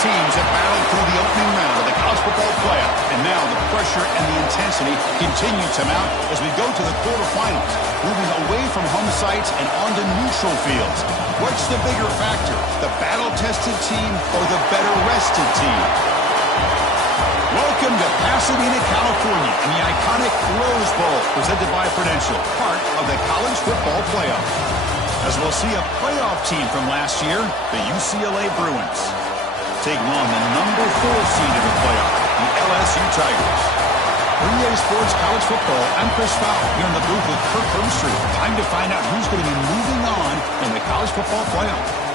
teams have battled through the opening round of the college football playoff, and now the pressure and the intensity continue to mount as we go to the quarterfinals, moving away from home sites and onto neutral fields. What's the bigger factor, the battle-tested team or the better-rested team? Welcome to Pasadena, California, and the iconic Rose Bowl, presented by Prudential, part of the college football playoff. As we'll see a playoff team from last year, the UCLA Bruins, taking on the number 4 seed in the playoff, the LSU Tigers. For EA Sports College Football, I'm Chris Fowler, here in the booth with Kirk Herbstreit. Time to find out who's going to be moving on in the college football playoff.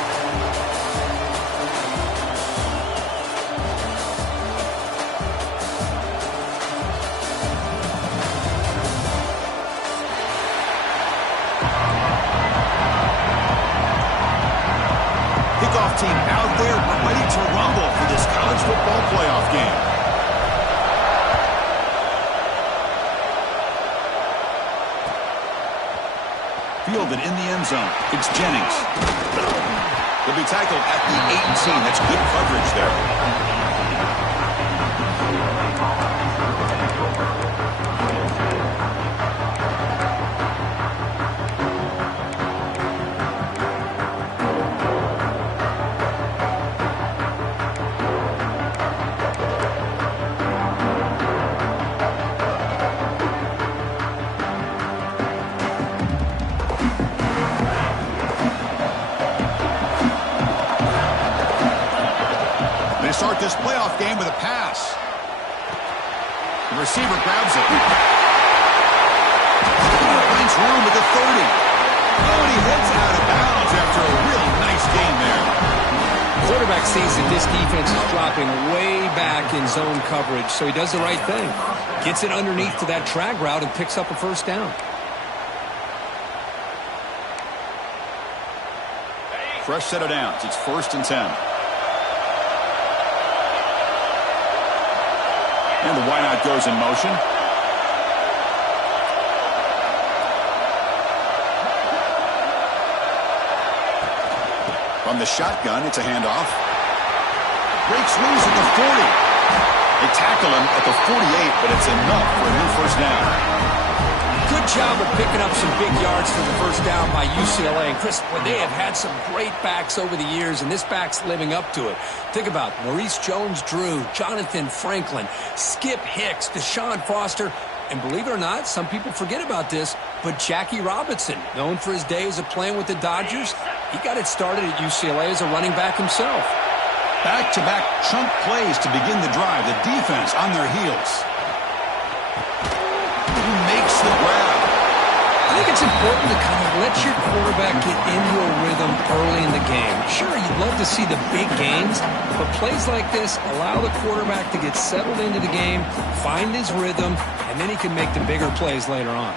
Kickoff team out there, ready to rumble for this college football playoff game. Fielded in the end zone. It's Jennings. He'll be tackled at the 18. That's good coverage there. Start this playoff game with a pass. The receiver grabs it. Finds room at the 30. Oh, and he heads out of bounds after a real nice game there. Quarterback sees that this defense is dropping way back in zone coverage, so he does the right thing. Gets it underneath to that drag route and picks up a first down. Fresh set of downs. It's 1st and 10. And the wideout goes in motion. From the shotgun, it's a handoff. Breaks loose at the 40. They tackle him at the 48, but it's enough for a new first down. Good job of picking up some big yards for the first down by UCLA. And Chris, well, they have had some great backs over the years, and this back's living up to it. Think about Maurice Jones-Drew, Jonathan Franklin, Skip Hicks, Deshaun Foster, and believe it or not, some people forget about this, but Jackie Robinson, known for his days of playing with the Dodgers, he got it started at UCLA as a running back himself. Back-to-back chunk plays to begin the drive. The defense on their heels. He makes the grab. I think it's important to kind of let your quarterback get into a rhythm early in the game. Sure, you'd love to see the big games, but plays like this allow the quarterback to get settled into the game, find his rhythm, and then he can make the bigger plays later on.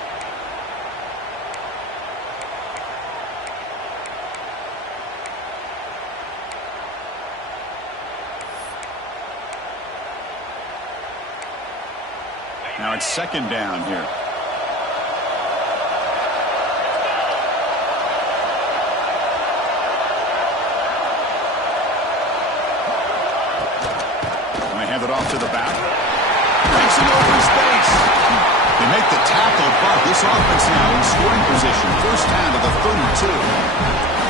Now it's 2nd down here. And they hand it off to the back. Makes an open space. They make the tackle, but this offense now in scoring position. First down to the 32.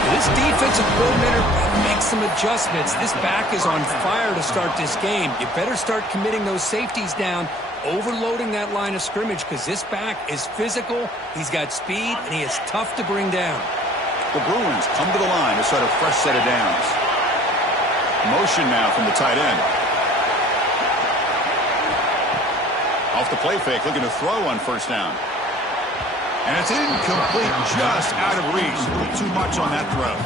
This defensive coordinator makes some adjustments. This back is on fire to start this game. You better start committing those safeties down, overloading that line of scrimmage, because this back is physical, he's got speed, and he is tough to bring down. The Bruins come to the line to start a fresh set of downs. Motion now from the tight end. Off the play fake, looking to throw on first down. And it's incomplete, just out of reach. A little too much on that throw.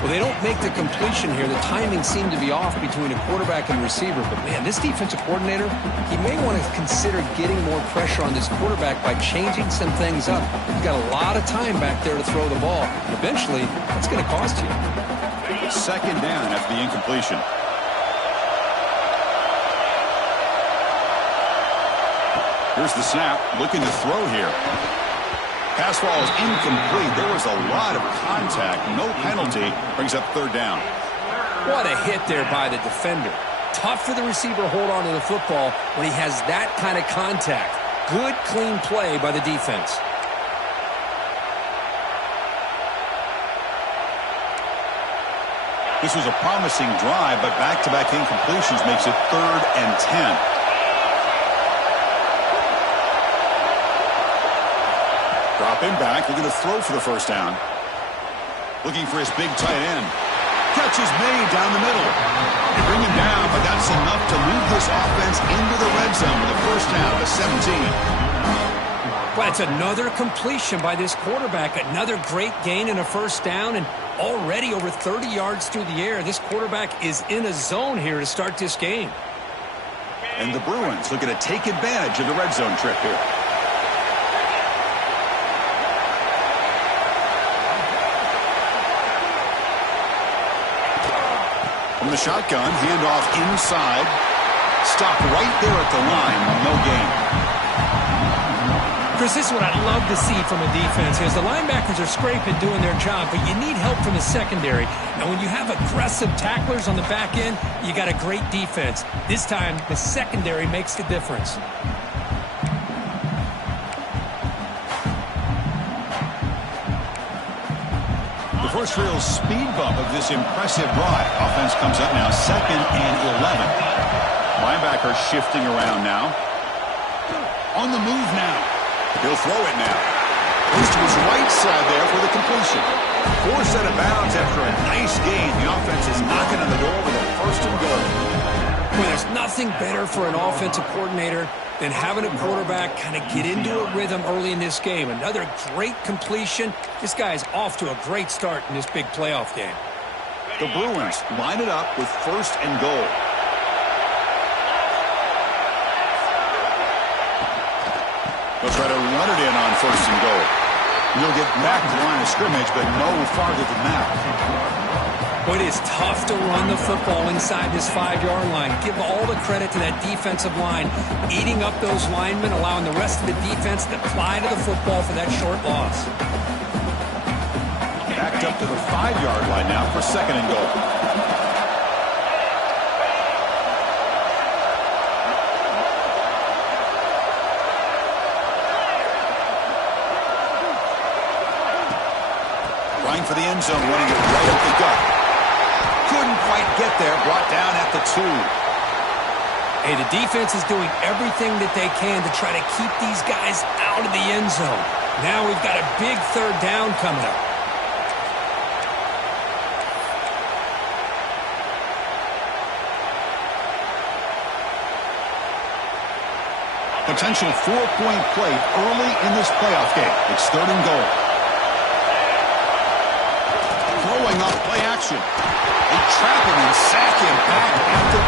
Well, they don't make the completion here. The timing seemed to be off between a quarterback and receiver. But, man, this defensive coordinator, he may want to consider getting more pressure on this quarterback by changing some things up. He's got a lot of time back there to throw the ball. Eventually, that's going to cost you. 2nd down after the incompletion. Here's the snap, looking to throw here. Pass ball is incomplete. There was a lot of contact. No penalty. Brings up 3rd down. What a hit there by the defender. Tough for the receiver to hold on to the football when he has that kind of contact. Good, clean play by the defense. This was a promising drive, but back-to-back incompletions makes it 3rd and 10. Dropping back, looking to throw for the first down. Looking for his big tight end. Catch is made down the middle. They bring him down, but that's enough to move this offense into the red zone with a first down to 17. Well, it's another completion by this quarterback. Another great gain and a first down, and already over 30 yards through the air. This quarterback is in a zone here to start this game. And the Bruins looking to take advantage of the red zone trip here. From the shotgun, handoff inside. Stopped right there at the line. No gain. Chris, this is what I love to see from a defense is the linebackers are scraping, doing their job, but you need help from the secondary. And when you have aggressive tacklers on the back end, you got a great defense. This time, the secondary makes the difference. The first real speed bump of this impressive drive. Offense comes up now 2nd and 11. Linebacker shifting around now. On the move now. He'll throw it now. Goes to his right side there for the completion. Forced out of bounds after a nice gain. The offense is knocking on the door with a 1st and goal. Well, there's nothing better for an offensive coordinator than having a quarterback kind of get into a rhythm early in this game. Another great completion. This guy is off to a great start in this big playoff game. The Bruins line it up with 1st and goal. They'll try to run it in on 1st and goal. He'll get back to the line of scrimmage, but no farther than that. Well, it is tough to run the football inside this 5-yard line. Give all the credit to that defensive line, eating up those linemen, allowing the rest of the defense to fly to the football for that short loss. Backed up to the 5-yard line now for 2nd and goal. For the end zone, running it right up the gut. Couldn't quite get there, brought down at the 2. Hey, the defense is doing everything that they can to try to keep these guys out of the end zone. Now we've got a big 3rd down coming up. Potential 4-point play early in this playoff game. It's 3rd and goal. Throwing off play action. They trap him and sack him back at the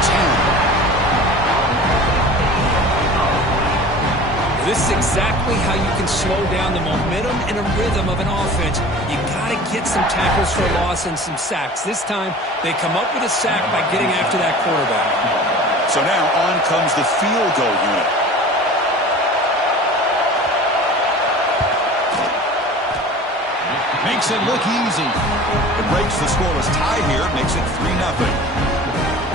10. This is exactly how you can slow down the momentum and a rhythm of an offense. You got to get some tackles for loss and some sacks. This time, they come up with a sack by getting after that quarterback. So now on comes the field goal unit. Makes it look easy. It breaks the scoreless tie here, makes it 3-0.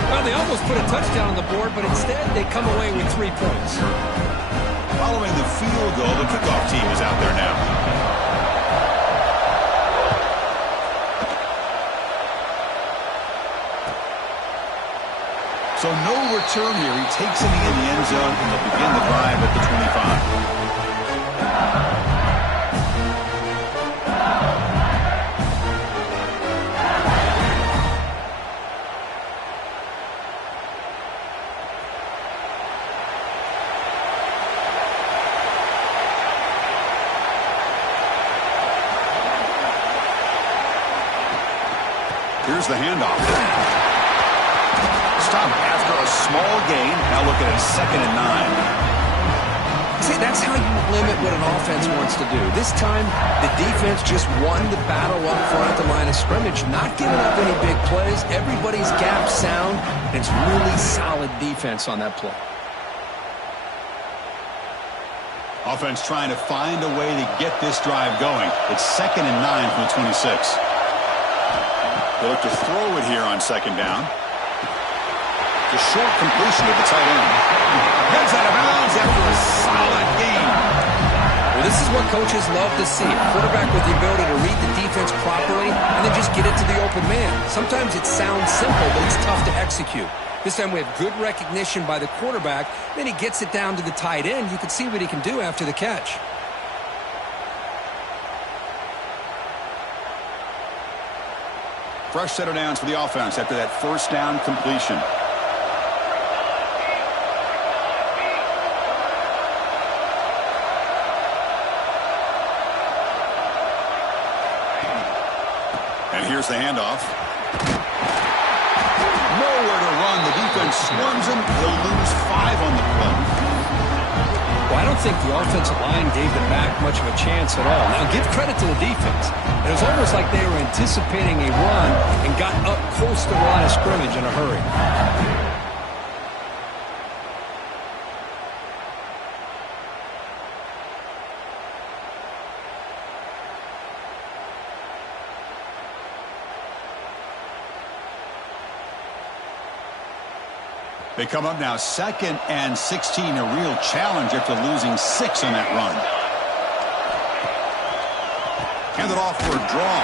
Well, they almost put a touchdown on the board, but instead they come away with 3 points. Following the field goal, the kickoff team is out there now. So no return here. He takes it in the end zone, and they'll begin the drive at the 25. Here's the handoff. Stop after a small gain. Now look at it, 2nd and 9. See, that's how you limit what an offense wants to do. This time, the defense just won the battle up front at the line of scrimmage, not giving up any big plays. Everybody's gap sound, and it's really solid defense on that play. Offense trying to find a way to get this drive going. It's 2nd and 9 from the 26. They look to throw it here on second down. The short completion to the tight end. Heads out of bounds after a solid gain. Well, this is what coaches love to see. A quarterback with the ability to read the defense properly and then just get it to the open man. Sometimes it sounds simple, but it's tough to execute. This time we have good recognition by the quarterback. Then he gets it down to the tight end. You can see what he can do after the catch. Fresh set of downs for the offense after that first down completion. And here's the handoff. Nowhere to run. The defense swarms him. He'll lose 5 on the play. Well, I don't think the offensive line gave the back much of a chance at all. Now, give credit to the defense. It was almost like they were anticipating a run and got up close to the line of scrimmage in a hurry. They come up now 2nd and 16, a real challenge after losing 6 on that run. Hand it off for a draw.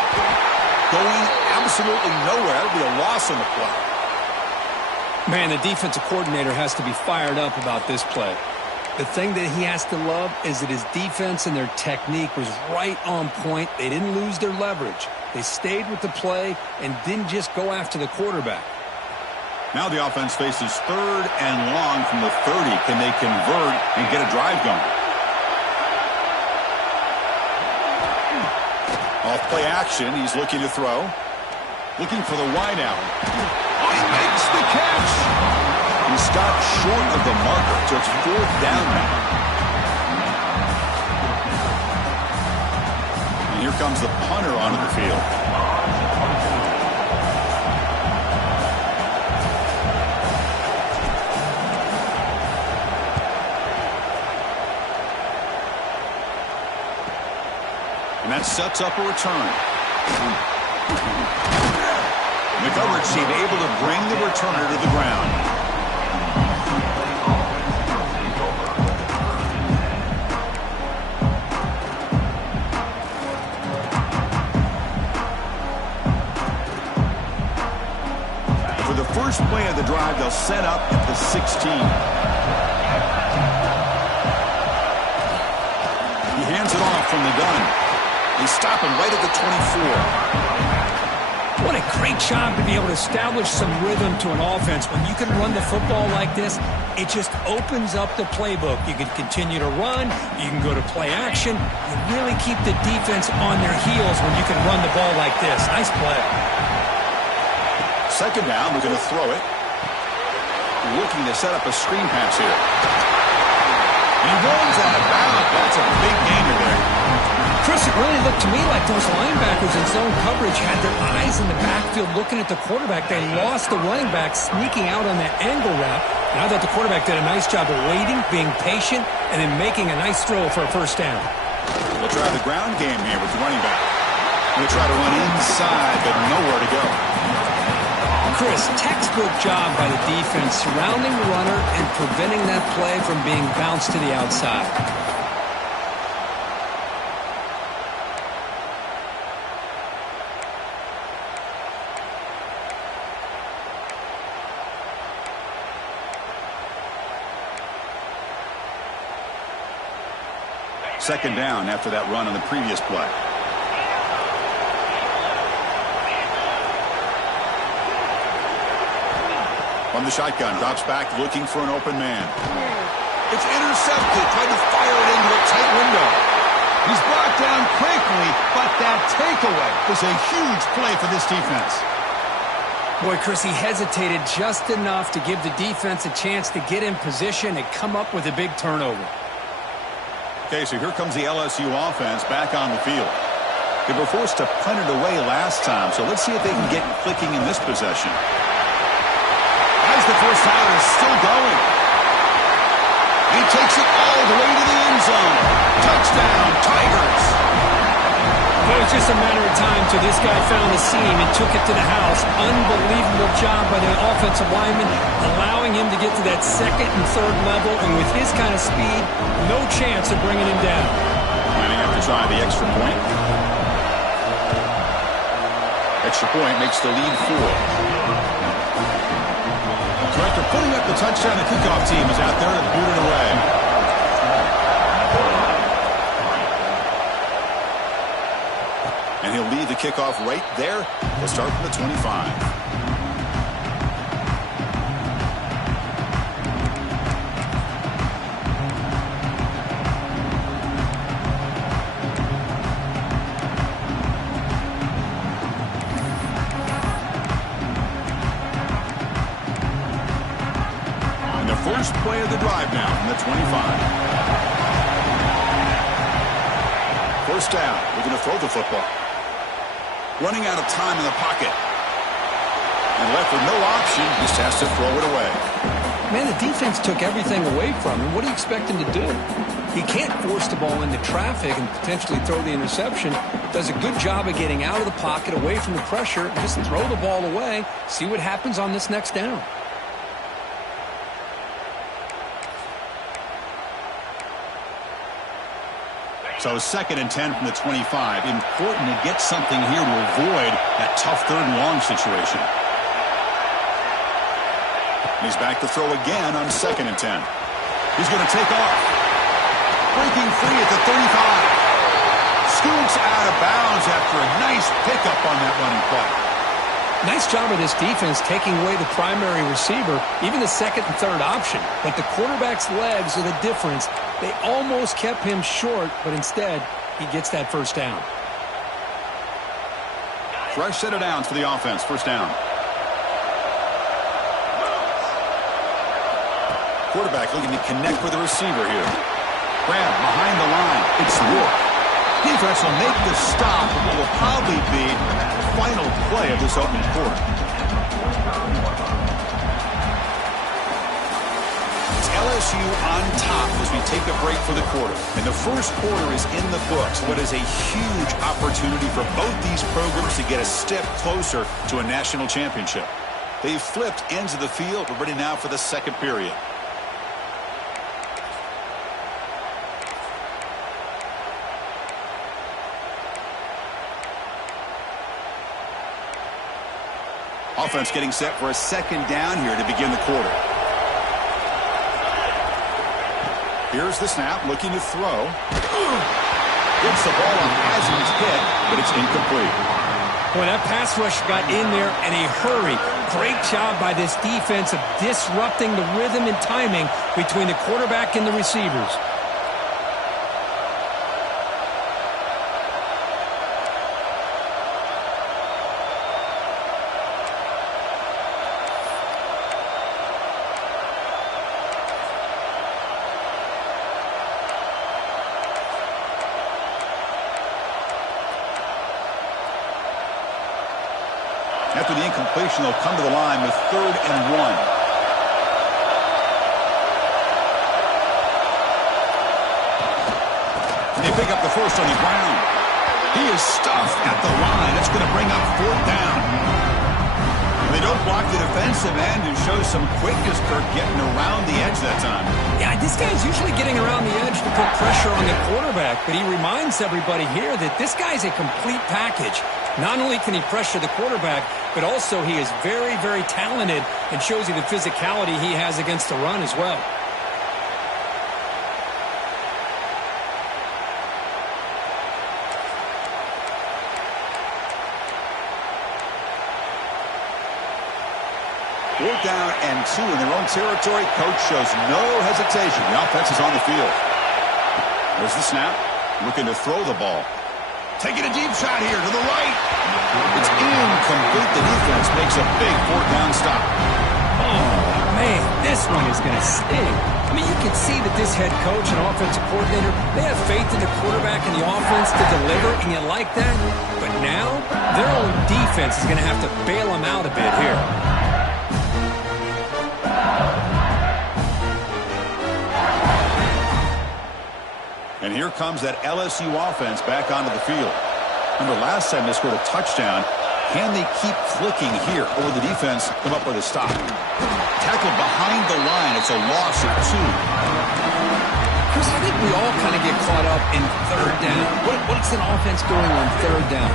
Going absolutely nowhere. That'll be a loss on the play. Man, the defensive coordinator has to be fired up about this play. The thing that he has to love is that his defense and their technique was right on point. They didn't lose their leverage. They stayed with the play and didn't just go after the quarterback. Now the offense faces 3rd and long from the 30. Can they convert and get a drive going? Off play action. He's looking to throw. Looking for the wide out. Oh, he makes the catch. He stopped short of the marker. So it's 4th down now. And here comes the punter onto the field. And that sets up a return. The coverage team able to bring the returner to the ground. For the first play of the drive, they'll set up at the 16. He hands it off from the gun. They stop him right at the 24. What a great job to be able to establish some rhythm to an offense. When you can run the football like this, it just opens up the playbook. You can continue to run. You can go to play action. You really keep the defense on their heels when you can run the ball like this. Nice play. 2nd down, we're going to throw it. Looking to set up a screen pass here. And he runs out of bounds. That's a big gainer there. Chris, it really looked to me like those linebackers in zone coverage had their eyes in the backfield looking at the quarterback. They lost the running back sneaking out on that angle route. And I thought the quarterback did a nice job of waiting, being patient, and then making a nice throw for a first down. We'll try the ground game here with the running back. We'll try to run inside, but nowhere to go. Chris, textbook job by the defense surrounding the runner and preventing that play from being bounced to the outside. Second down after that run on the previous play. From the shotgun, drops back looking for an open man. It's intercepted, trying to fire it into a tight window. He's brought down quickly, but that takeaway was a huge play for this defense. Boy, Chris, he hesitated just enough to give the defense a chance to get in position and come up with a big turnover. Okay, so here comes the LSU offense back on the field. They were forced to punt it away last time, so let's see if they can get clicking in this possession. As the first down is still going. He takes it all the way to the end zone. Touchdown, Tigers. It was just a matter of time till this guy found the seam and took it to the house. Unbelievable job by the offensive lineman, allowing him to get to that second and third level, and with his kind of speed, no chance of bringing him down. Lining up to try the extra point. Extra point makes the lead 4. So after putting up the touchdown, the kickoff team is out there to boot it away. And he'll lead the kickoff right there. He'll start from the 25. First play of the drive now from the 25. First down. We're going to throw the football. Running out of time in the pocket. And left with no option. Just has to throw it away. Man, the defense took everything away from him. What do you expect him to do? He can't force the ball into traffic and potentially throw the interception. Does a good job of getting out of the pocket, away from the pressure, and just throw the ball away. See what happens on this next down. So 2nd and 10 from the 25. Important to get something here to avoid that tough 3rd and long situation. He's back to throw again on 2nd and 10. He's going to take off. Breaking free at the 35. Scoots out of bounds after a nice pickup on that running play. Nice job of this defense taking away the primary receiver, even the 2nd and 3rd option. But the quarterback's legs are the difference. They almost kept him short, but instead, he gets that first down. Fresh set of downs for the offense. First down. Quarterback looking to connect with the receiver here. Grab behind the line. It's Rourke. Defense will make the stop of what will probably be the final play of this opening quarter. It's LSU on top as we take a break for the quarter. And the first quarter is in the books. What is a huge opportunity for both these programs to get a step closer to a national championship. They've flipped ends of the field. We're ready now for the second period. Offense getting set for a second down here to begin the quarter. Here's the snap, looking to throw. Gets the ball on Hazen's hit, but it's incomplete. Boy, that pass rush got in there in a hurry. Great job by this defense of disrupting the rhythm and timing between the quarterback and the receivers. After the incompletion, they'll come to the line with 3rd and 1. They pick up the first on the ground. He is stuffed at the line. That's going to bring up 4th down. They don't block the defensive end, who shows some quickness, Kirk, getting around the edge that time. Yeah, this guy's usually getting around the edge to put pressure on the quarterback, but he reminds everybody here that this guy's a complete package. Not only can he pressure the quarterback, but also he is very, very talented and shows you the physicality he has against the run as well. Fourth down and 2 in their own territory. Coach shows no hesitation. The offense is on the field. There's the snap. Looking to throw the ball. Taking a deep shot here to the right. It's incomplete. The defense makes a big 4th down stop. Oh, man, this one is going to sting. I mean, you can see that this head coach and offensive coordinator, they have faith in the quarterback and the offense to deliver, and you like that. But now, their own defense is going to have to bail them out a bit here. And here comes that LSU offense back onto the field. Remember, last time they scored a touchdown. Can they keep clicking here, or will the defense come up with a stop? Tackled behind the line. It's a loss of 2. Chris, I think we all kind of get caught up in third down. What's an offense doing on third down?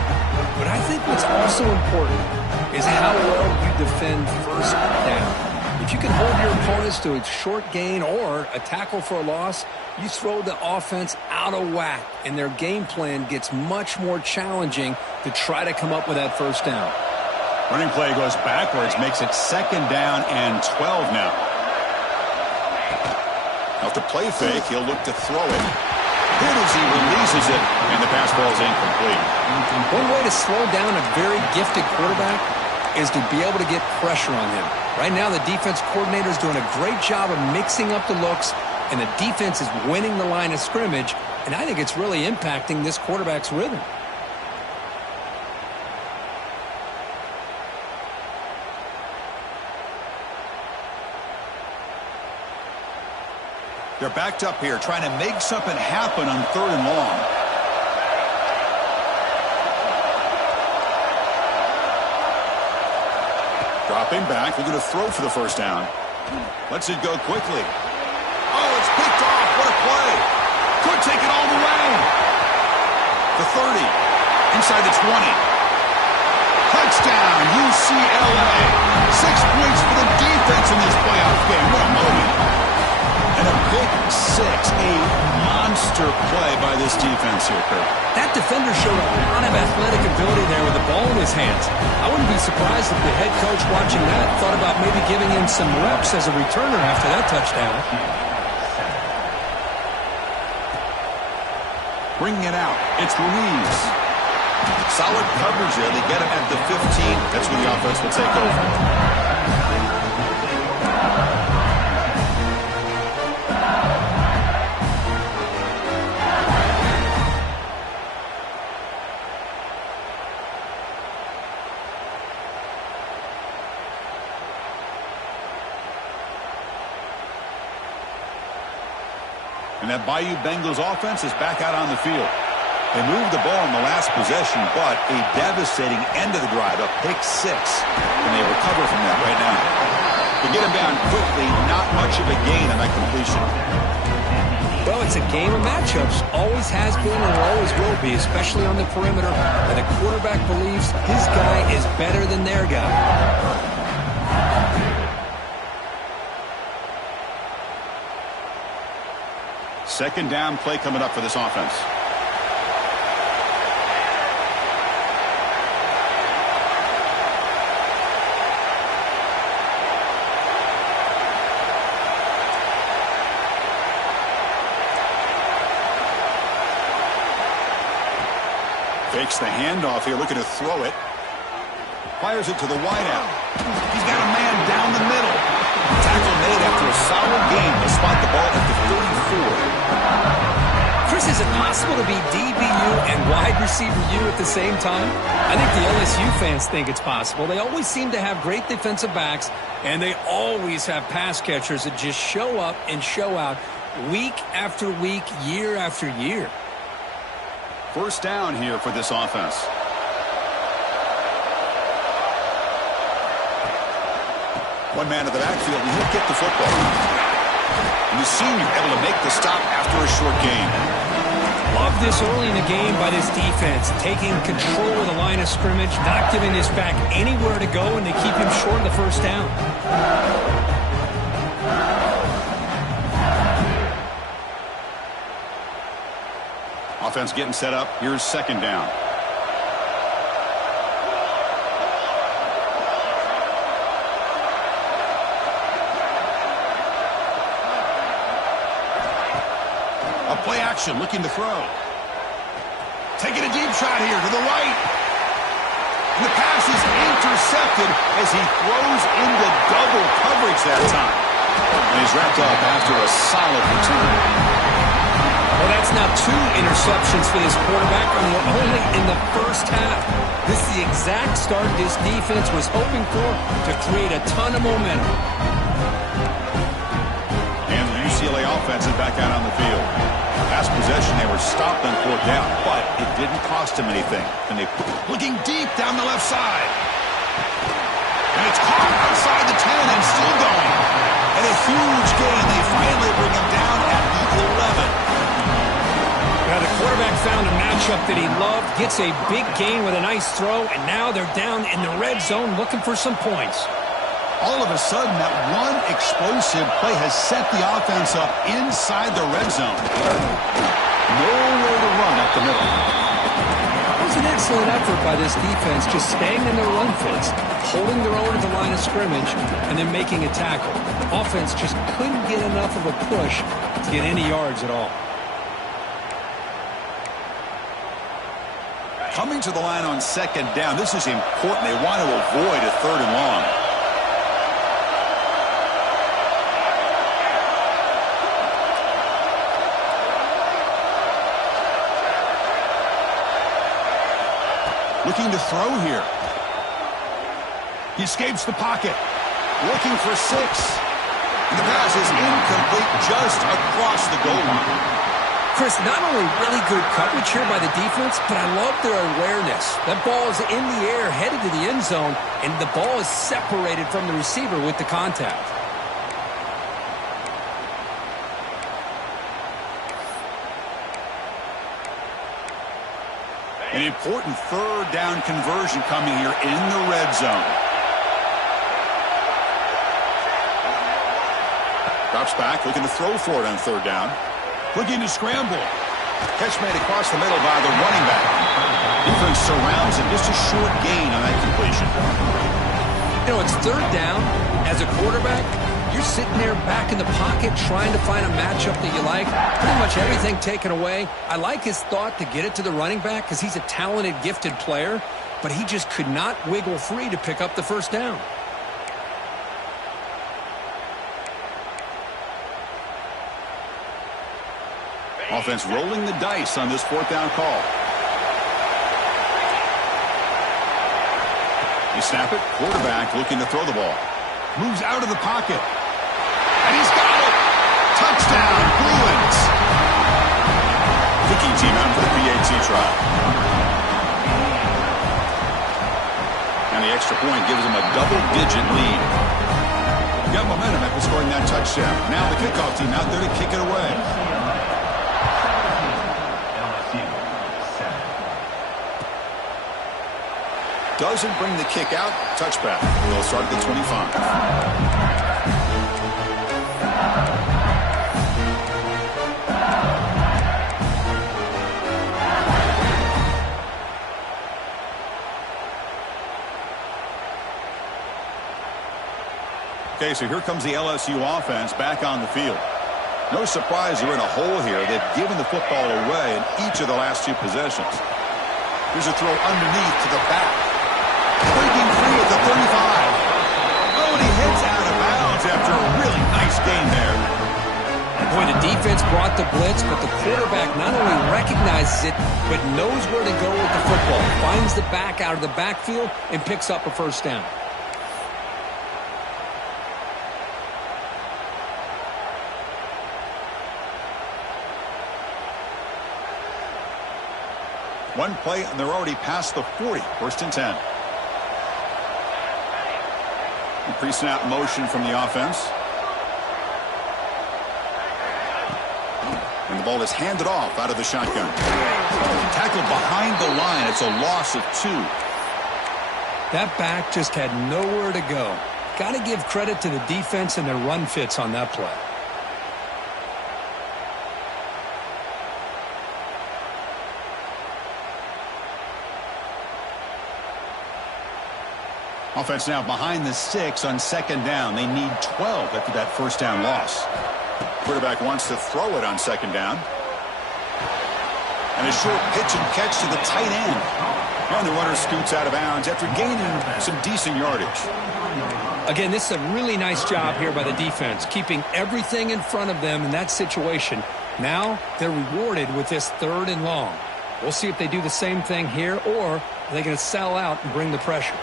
But I think what's also important is how well you defend first down. If you can hold your opponents to a short gain or a tackle for a loss, you throw the offense out of whack, and their game plan gets much more challenging to try to come up with that first down. Running play goes backwards, makes it 2nd down and 12 now. Off the play fake, he'll look to throw it. Good as he releases it, and the pass ball is incomplete. One way to slow down a very gifted quarterback is to be able to get pressure on him. Right now, the defense coordinator is doing a great job of mixing up the looks, and the defense is winning the line of scrimmage, and I think it's really impacting this quarterback's rhythm. They're backed up here, trying to make something happen on 3rd and long. Dropping back, looking to throw for the first down. Lets it go quickly. Oh, it's picked off. What a play. Could take it all the way. The 30. Inside the 20. Touchdown, UCLA. 6 points for the defense in this playoff game. What a moment. And a pick 6. A monster play by this defense here, Kurt. That defender showed a lot of athletic ability there with the ball in his hands. I wouldn't be surprised if the head coach watching that thought about maybe giving him some reps as a returner after that touchdown. Bringing it out. It's Ruiz. Solid coverage there. They get him at the 15. That's where the offense will take over. And that Bayou Bengals offense is back out on the field. They moved the ball in the last possession, but a devastating end of the drive, a pick 6. And they recover from that right now. They get him down quickly, not much of a gain on that completion. Well, it's a game of matchups. Always has been and always will be, especially on the perimeter. And the quarterback believes his guy is better than their guy. 2nd down play coming up for this offense. Fakes the handoff here, looking to throw it. Fires it to the wideout. He's got a man down the middle. Tackle made after a solid gain. They spot the ball at the 34. Chris, is it possible to be DBU and wide receiver U at the same time? I think the LSU fans think it's possible. They always seem to have great defensive backs, and they always have pass catchers that just show up and show out week after week, year after year. 1st down here for this offense. One man in the backfield, and he'll get the football. And the senior able to make the stop after a short gain. Love this early in the game by this defense, taking control of the line of scrimmage, not giving this back anywhere to go, and they keep him short of the first down. Offense getting set up. Here's 2nd down. A play action, looking to throw. Taking a deep shot here to the right. And the pass is intercepted as he throws into double coverage that time. And he's wrapped up after a solid return. Well, that's now 2 interceptions for this quarterback, and we're only in the first half. This is the exact start this defense was hoping for to create a ton of momentum. And the UCLA offense is back out on the field. last possession, they were stopped on 4th down, but it didn't cost them anything. And they looking deep down the left side. And it's caught outside the 10 and still going. And a huge gain. They finally bring him down at the 11. Now the quarterback found a matchup that he loved, gets a big gain with a nice throw, and now they're down in the red zone looking for some points. All of a sudden, that one explosive play has set the offense up inside the red zone. Nowhere to run up the middle. It was an excellent effort by this defense, just staying in their run fits, holding their own at the line of scrimmage, and then making a tackle. Offense just couldn't get enough of a push to get any yards at all. Coming to the line on 2nd down, this is important. They want to avoid a 3rd and long. Looking to throw here. He escapes the pocket. Looking for 6. And the pass is incomplete just across the goal line. Chris, not only really good coverage here by the defense, but I love their awareness. That ball is in the air, headed to the end zone, and the ball is separated from the receiver with the contact. An important 3rd down conversion coming here in the red zone. Drops back, looking to throw for it on 3rd down. Looking to scramble. Catch made across the middle by the running back. Defense surrounds him. Just a short gain on that completion. You know, it's 3rd down. As a quarterback, you're sitting there back in the pocket trying to find a matchup that you like. Pretty much everything taken away. I like his thought to get it to the running back because he's a talented, gifted player, but he just could not wiggle free to pick up the 1st down. Offense rolling the dice on this 4th down call. They snap it. Quarterback looking to throw the ball. Moves out of the pocket. And he's got it. Touchdown, Bruins. Kicking team out for the PAT try. And the extra point gives them a double-digit lead. Got momentum after scoring that touchdown. Now the kickoff team out there to kick it away. Doesn't bring the kick out. Touchback. They'll start at the 25. Okay, so here comes the LSU offense back on the field. No surprise they're in a hole here. They've given the football away in each of the last 2 possessions. Here's a throw underneath to the back. Breaking free at the 35. Oh, and he heads out of bounds after a really nice gain there. Boy, the defense brought the blitz, but the quarterback not only recognizes it, but knows where to go with the football. Finds the back out of the backfield and picks up a 1st down. One play, and they're already past the 40. 1st and 10. Pre-snap motion from the offense. And the ball is handed off out of the shotgun. Tackled behind the line. It's a loss of 2. That back just had nowhere to go. Got to give credit to the defense and their run fits on that play. Offense now behind the 6 on 2nd down. They need 12 after that 1st down loss. Quarterback wants to throw it on 2nd down. And a short pitch and catch to the tight end. And the runner scoots out of bounds after gaining some decent yardage. Again, this is a really nice job here by the defense, keeping everything in front of them in that situation. Now they're rewarded with this 3rd and long. We'll see if they do the same thing here, or are they going to sell out and bring the pressure.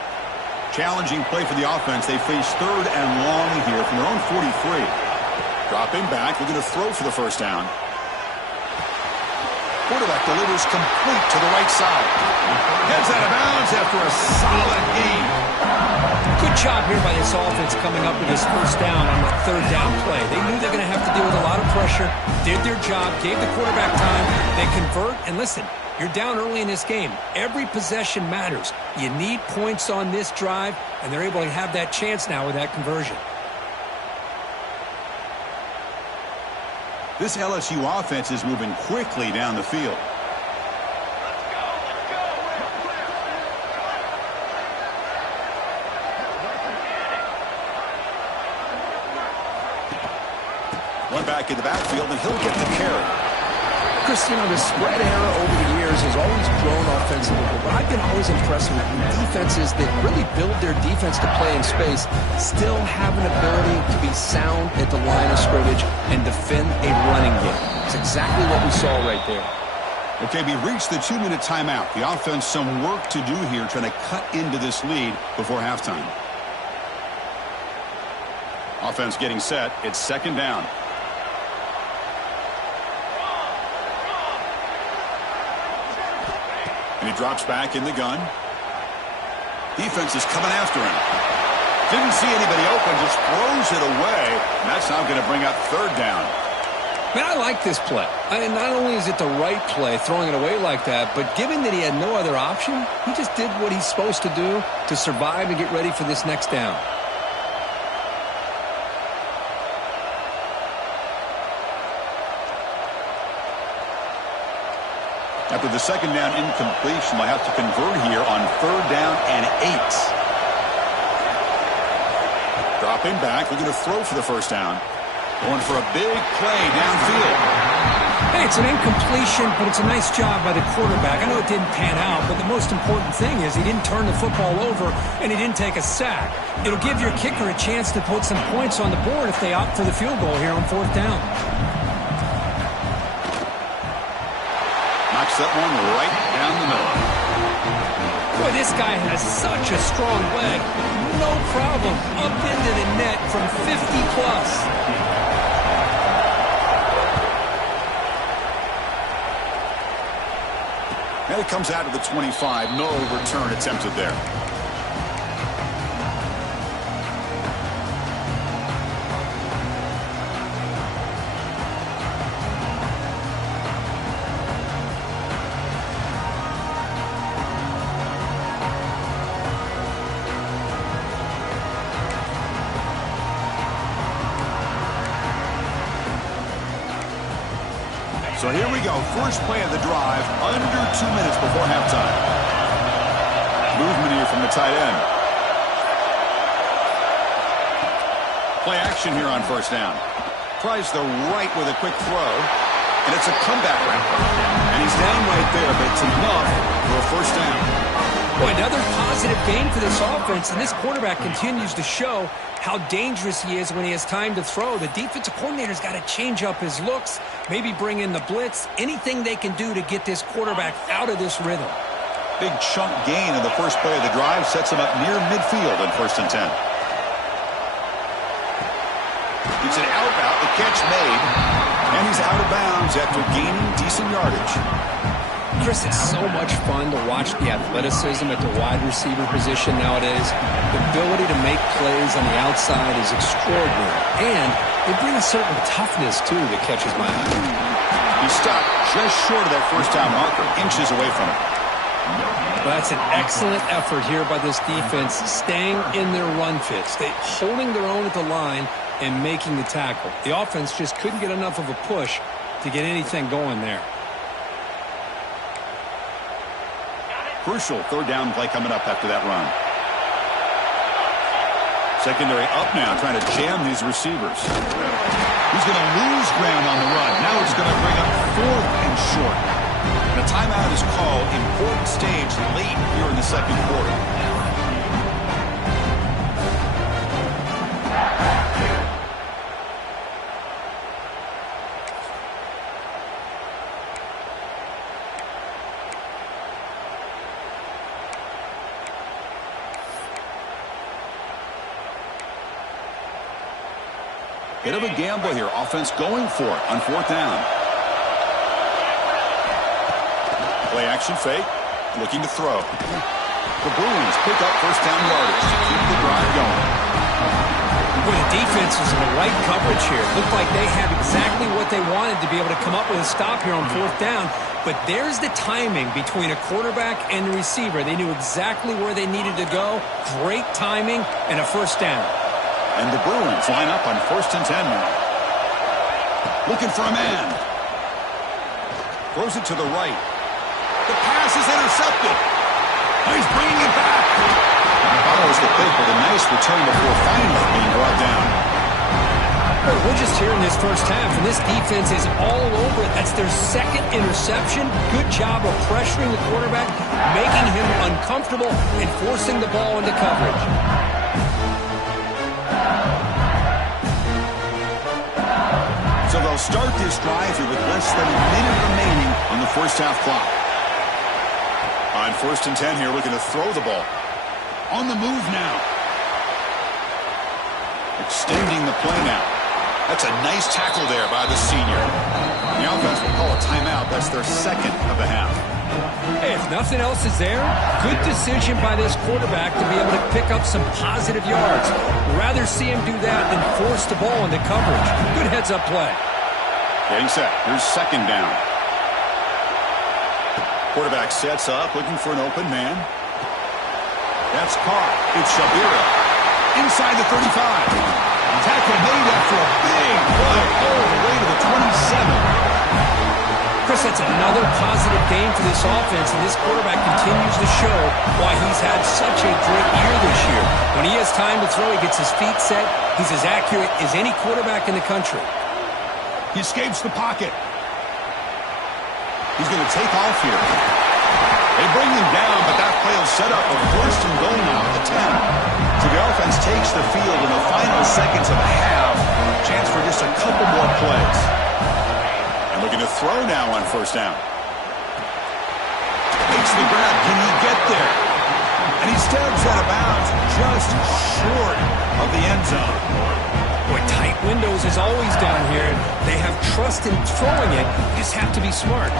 Challenging play for the offense. They face 3rd and long here from their own 43. Dropping back, looking to throw for the 1st down. quarterback delivers complete to the right side. Heads out of bounds after a solid gain. Good job here by this offense coming up with this first down on the third down play. They knew they were going to have to deal with a lot of pressure, did their job, gave the quarterback time. They convert, and listen, you're down early in this game. Every possession matters. You need points on this drive, and they're able to have that chance now with that conversion. This LSU offense is moving quickly down the field. One back in the backfield, and he'll get the carry. Chris, you know, the spread era over the years has always grown offensively, but I've been always impressed with defenses that really build their defense to play in space, still have an ability to be sound at the line of scrimmage and defend a running game. It's exactly what we saw right there. Okay, we reached the 2-minute timeout. The offense some work to do here, trying to cut into this lead before halftime. Offense getting set. It's second down. And he drops back in the gun. Defense is coming after him. Didn't see anybody open, just throws it away. And that's now going to bring up third down. Man, I like this play. I mean, not only is it the right play, throwing it away like that, but given that he had no other option, he just did what he's supposed to do to survive and get ready for this next down. After the second down incompletion, they'll have to convert here on third down and 8. Dropping back, looking to throw for the first down. Going for a big play downfield. Hey, it's an incompletion, but it's a nice job by the quarterback. I know it didn't pan out, but the most important thing is he didn't turn the football over and he didn't take a sack. It'll give your kicker a chance to put some points on the board if they opt for the field goal here on fourth down. Knocks that one right down the middle. Boy, this guy has such a strong leg. No problem. Up into the net from 50 plus. And it comes out to the 25. No return attempted there. So here we go. First play of the drive, under 2 minutes before halftime. Movement here from the tight end. Play action here on first down. Tries the right with a quick throw, and it's a comeback route. And he's down right there, but it's enough for a first down. Boy, another positive gain for this offense, and this quarterback continues to show how dangerous he is when he has time to throw. The defensive coordinator's got to change up his looks, maybe bring in the blitz, anything they can do to get this quarterback out of this rhythm. Big chunk gain in the first play of the drive sets him up near midfield on 1st and 10. It's an out route, the catch made, and he's out of bounds after gaining decent yardage. Chris, it's so much fun to watch the athleticism at the wide receiver position nowadays. The ability to make plays on the outside is extraordinary. And they bring a certain toughness, too, that catches my eye. He stopped just short of that first down marker, inches away from it. Well, that's an excellent effort here by this defense, staying in their run fits, holding their own at the line and making the tackle. The offense just couldn't get enough of a push to get anything going there. Crucial third down play coming up after that run. Secondary up now, trying to jam these receivers. He's going to lose ground on the run. Now it's going to bring up 4th and short. And a timeout is called. Important stage late here in the second quarter. Bit of a gamble here. Offense going for it on 4th down. Play action fake. Looking to throw. The Bruins pick up first down yardage to keep the drive going. Well, the defense was in the right coverage here. It looked like they had exactly what they wanted to be able to come up with a stop here on fourth down. But there's the timing between a quarterback and the receiver. They knew exactly where they needed to go. Great timing and a first down. And the Bruins line up on 1st and 10 now. Looking for a man. Throws it to the right. The pass is intercepted. He's bringing it back. Follows the pick with a nice return before finally being brought down. We're just here in this first half, and this defense is all over it. That's their second interception. Good job of pressuring the quarterback, making him uncomfortable, and forcing the ball into coverage. So they'll start this drive here with less than a minute remaining on the first half clock. On 1st and 10 here, looking to throw the ball. On the move now. Extending the play now. That's a nice tackle there by the senior. The offense will call a timeout. That's their second of the half. Hey, if nothing else is there, good decision by this quarterback to be able to pick up some positive yards. Rather see him do that than force the ball into coverage. Good heads-up play. Getting set. Here's second down. Quarterback sets up, looking for an open man. That's caught. It's Shabira. Inside the 35. Tackle made after a big play all the way to the 27. Chris, that's another positive game for this offense, and this quarterback continues to show why he's had such a great year this year. When he has time to throw, he gets his feet set. He's as accurate as any quarterback in the country. He escapes the pocket. He's going to take off here. They bring him down, but that play will set up a 1st and goal now at the 10. So the offense takes the field in the final seconds of the half. Chance for just a couple more plays. And looking to throw now on 1st down. Makes the grab. Can he get there? And he steps out of bounds just short of the end zone. Boy, tight windows is always down here. They have trust in throwing it. You just have to be smart.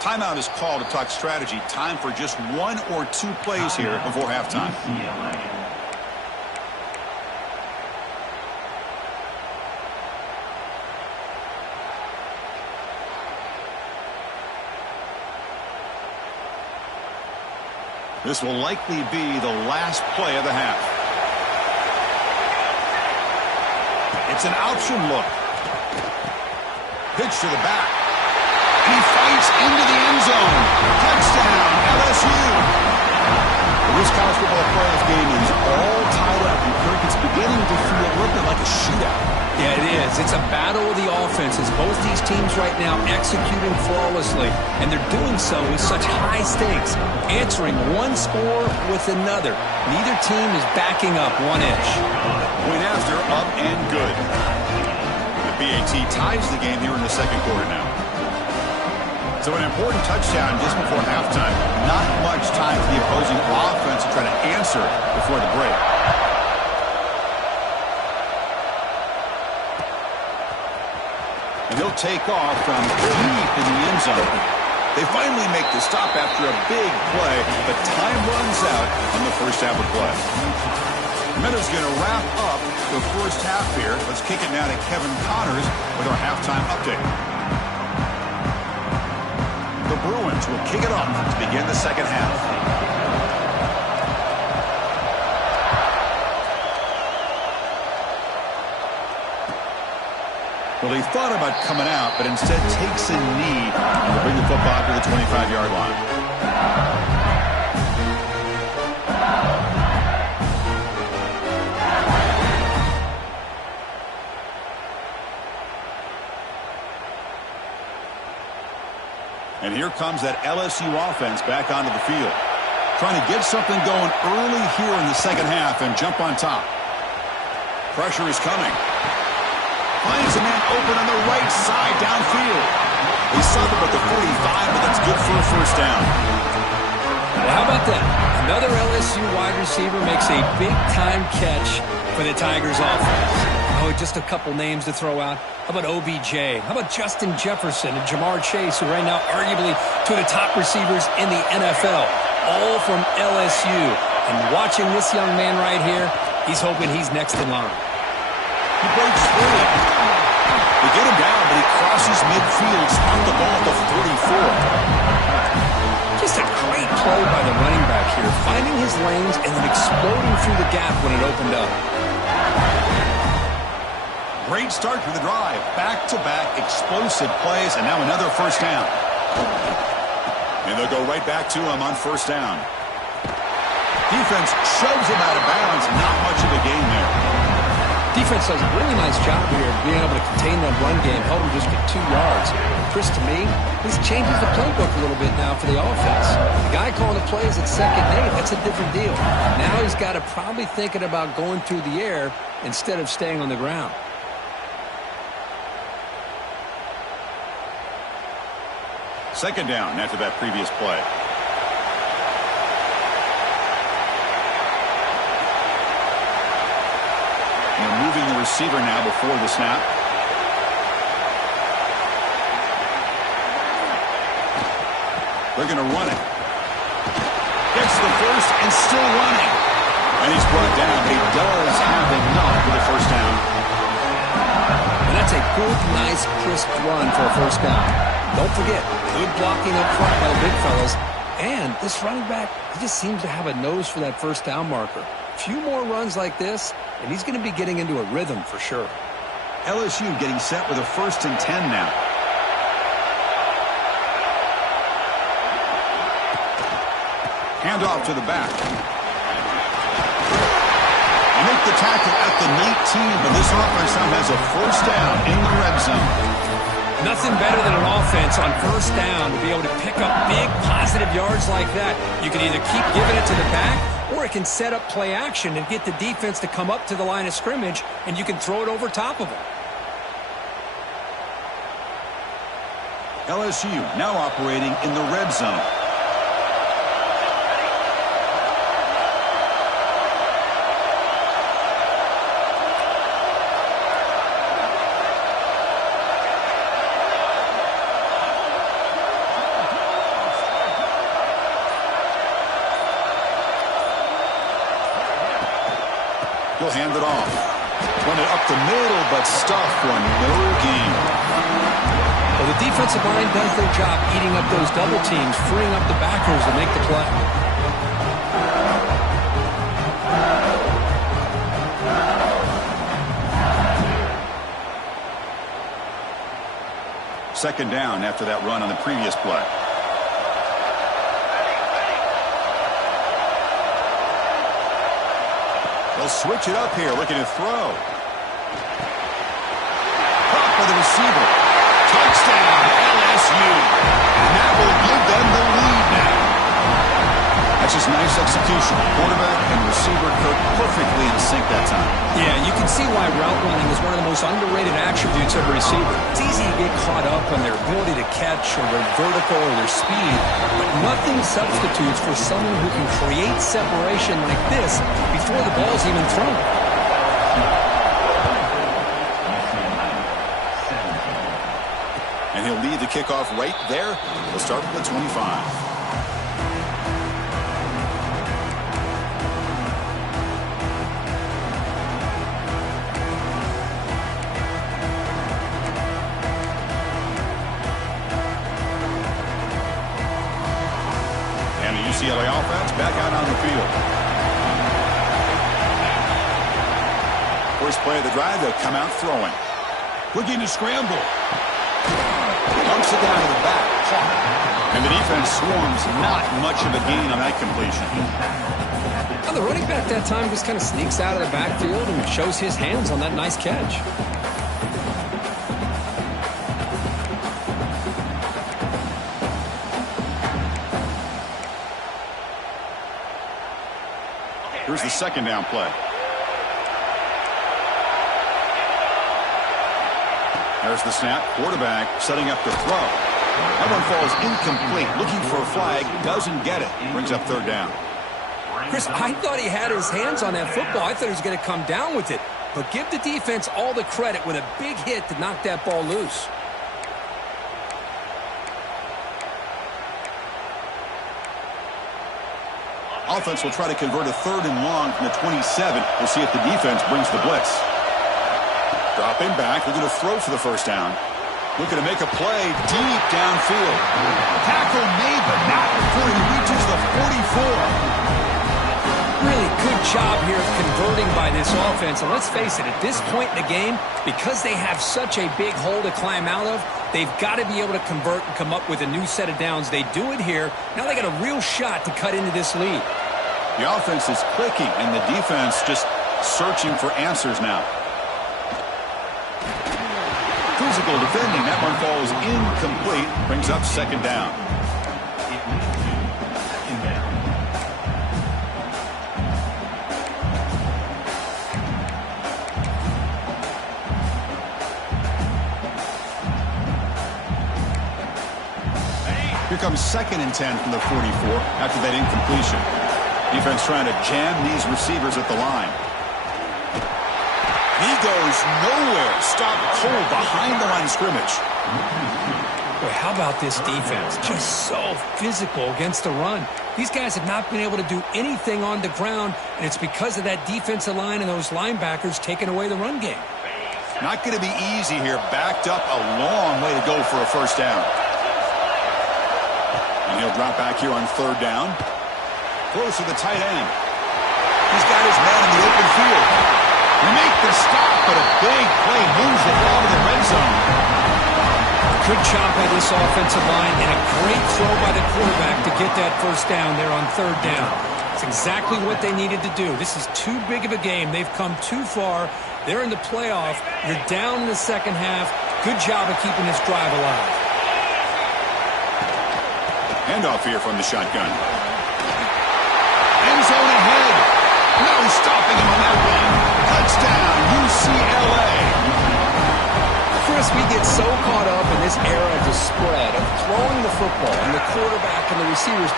Timeout is called to talk strategy. Time for just 1 or 2 plays here before halftime. This will likely be the last play of the half. It's an option look. Pitch to the back. And he fights into the end zone. Touchdown, LSU. This college football playoff game is all tied up. And Kirk, it's beginning to feel a little bit like a shootout. Yeah, it is. It's a battle of the offenses. Both these teams right now executing flawlessly, and they're doing so with such high stakes, answering one score with another. Neither team is backing up 1 inch. Point after, up and good. The BAT ties the game here in the second quarter now. So an important touchdown just before halftime. Not much time for the opposing offense to try to answer before the break. And he'll take off from deep in the end zone. They finally make the stop after a big play, but time runs out on the first half of play. Meadows going to wrap up the first half here. Let's kick it now to Kevin Connors with our halftime update. The Bruins will kick it off to begin the second half. Well, he thought about coming out, but instead takes a knee to bring the football to the 25-yard line. And here comes that LSU offense back onto the field. Trying to get something going early here in the second half and jump on top. Pressure is coming. Finds a man open on the right side downfield. He settled at the 45, but that's good for a first down. Well, How about that? Another LSU wide receiver makes a big-time catch for the Tigers offense. Oh, just a couple names to throw out. How about OBJ? How about Justin Jefferson and Jamar Chase, who right now arguably two of the top receivers in the NFL, all from LSU. And watching this young man right here, he's hoping he's next in line. He breaks through. They get him down, but he crosses midfield, spot the ball at the 34. Just a great play by the running back here, finding his lanes and then exploding through the gap when it opened up. Great start for the drive. Back-to-back explosive plays, and now another first down. And they'll go right back to him on first down. Defense shoves him out of bounds. Not much of a gain there. Defense does a really nice job here of being able to contain that run game, help him just get 2 yards. Chris, to me, this changes the playbook a little bit now for the offense. The guy calling the plays at 2nd and 8, that's a different deal. Now he's got to probably thinking about going through the air instead of staying on the ground. Second down after that previous play. They're moving the receiver now before the snap. They're going to run it. Gets the first and still running. And he's brought down. He does have enough for the first down. And that's a good, nice, crisp run for a first down. Don't forget, good blocking up front by the big fellas. And this running back, he just seems to have a nose for that first down marker. A few more runs like this, and he's going to be getting into a rhythm for sure. LSU getting set with a 1st and 10 now. Handoff to the back. They make the tackle at the 19, but this offense now has a first down in the red zone. Nothing better than an offense on first down to be able to pick up big positive yards like that. You can either keep giving it to the back, or it can set up play action and get the defense to come up to the line of scrimmage, and you can throw it over top of them. LSU now operating in the red zone. He'll hand it off. Run it up the middle, but stuffed for no gain. Well, the defensive line does their job eating up those double teams, freeing up the backers to make the play. Second down after that run on the previous play. They'll switch it up here, looking to throw. Caught by the receiver. Touchdown, LSU. And that will give them the lead now. That's just nice execution. Quarterback and receiver could perfectly in sync that time. Yeah, you can see why route running is one of the most underrated attributes of a receiver. It's easy to get caught up on their ability to catch or their vertical or their speed, but nothing substitutes for someone who can create separation like this before the ball's even thrown. And he'll lead the kickoff right there. We'll start with the 25. UCLA offense back out on the field. First play of the drive, they'll come out throwing. Looking to scramble. Dumps it down to the back. And the defense swarms. Not much of a gain on that completion. Well, the running back that time just kind of sneaks out of the backfield and shows his hands on that nice catch. Here's the second down play. There's the snap. Quarterback setting up the throw. That one falls incomplete. Looking for a flag. Doesn't get it. Brings up third down. Chris, I thought he had his hands on that football. I thought he was going to come down with it. But give the defense all the credit with a big hit to knock that ball loose. Offense will try to convert a 3rd and long from the 27. We'll see if the defense brings the blitz. Dropping back. They're going to throw for the first down. Looking to make a play deep downfield. Tackle made, but not before he reaches the 44. Really good job here of converting by this offense. And let's face it, at this point in the game, because they have such a big hole to climb out of, they've got to be able to convert and come up with a new set of downs. They do it here. Now they got a real shot to cut into this lead. The offense is clicking, and the defense just searching for answers now. Physical defending. That one falls incomplete. Brings up 2nd down. Here comes 2nd and 10 from the 44 after that incompletion. Defense trying to jam these receivers at the line. He goes nowhere. Stopped cold behind the line of scrimmage. Boy, how about this defense? Just so physical against the run. These guys have not been able to do anything on the ground, and it's because of that defensive line and those linebackers taking away the run game. Not going to be easy here. Backed up a long way to go for a first down. And he'll drop back here on 3rd down. Close to the tight end. He's got his man in the open field. They make the stop, but a big play moves the ball to the red zone. Good job by this offensive line and a great throw by the quarterback to get that first down there on 3rd down. It's exactly what they needed to do. This is too big of a game. They've come too far. They're in the playoff. You're down in the second half. Good job of keeping this drive alive. Handoff here from the shotgun. End zone ahead. No stopping him on that one. Touchdown, UCLA. Chris, we get so caught up in this era of the spread, of throwing the football and the quarterback and the receivers.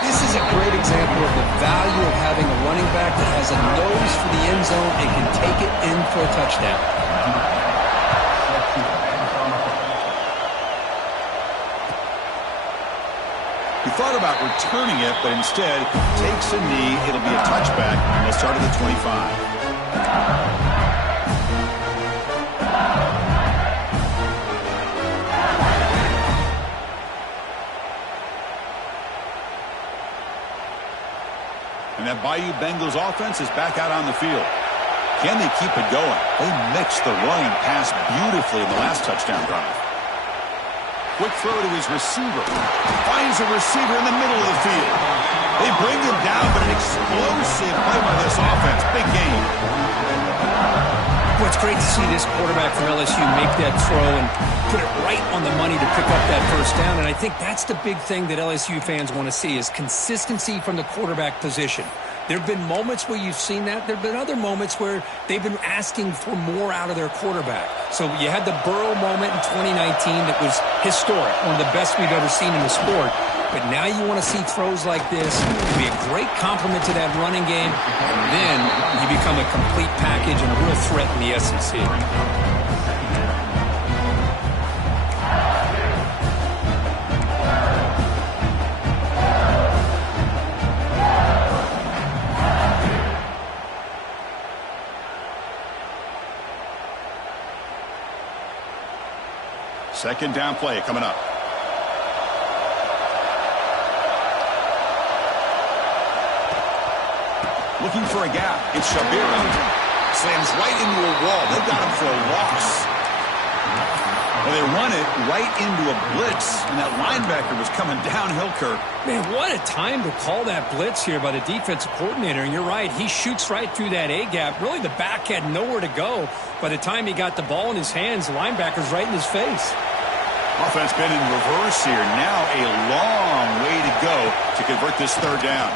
This is a great example of the value of having a running back that has a nose for the end zone and can take it in for a touchdown. He thought about returning it, but instead takes a knee. It'll be a touchback, and they'll start at the 25. And that Bayou Bengals offense is back out on the field. Can they keep it going? They mixed the running pass beautifully in the last touchdown drive. Quick throw to his receiver. Finds a receiver in the middle of the field. They bring him down, but an explosive play by this offense. Big game. Well, it's great to see this quarterback from LSU make that throw and put it right on the money to pick up that first down. And I think that's the big thing that LSU fans want to see is consistency from the quarterback position. There have been moments where you've seen that. There have been other moments where they've been asking for more out of their quarterback. So you had the Burrow moment in 2019 that was historic, one of the best we've ever seen in the sport. But now you want to see throws like this. It'd be a great compliment to that running game. And then you become a complete package and a real threat in the SEC. Second down play coming up. Looking for a gap. It's Shabira. Slams right into a wall. They got him for a loss. Well, they run it right into a blitz, and that linebacker was coming downhill, Kirk. Man, what a time to call that blitz here by the defensive coordinator. And you're right, he shoots right through that A-gap. Really, the back had nowhere to go. By the time he got the ball in his hands, the linebacker's right in his face. Offense been in reverse here. Now a long way to go to convert this third down.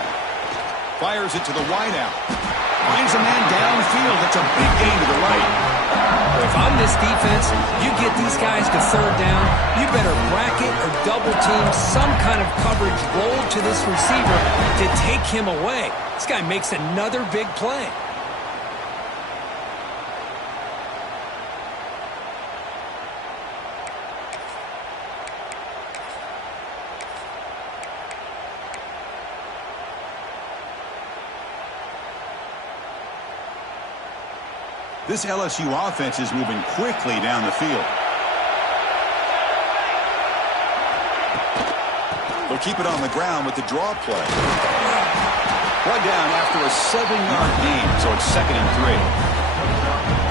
Fires it to the wideout. Finds a man downfield. That's a big gain to the right. If I'm this defense, you get these guys to third down, you better bracket or double team some kind of coverage roll to this receiver to take him away. This guy makes another big play. This LSU offense is moving quickly down the field. They'll keep it on the ground with the draw play. One down after a 7-yard gain, so it's 2nd and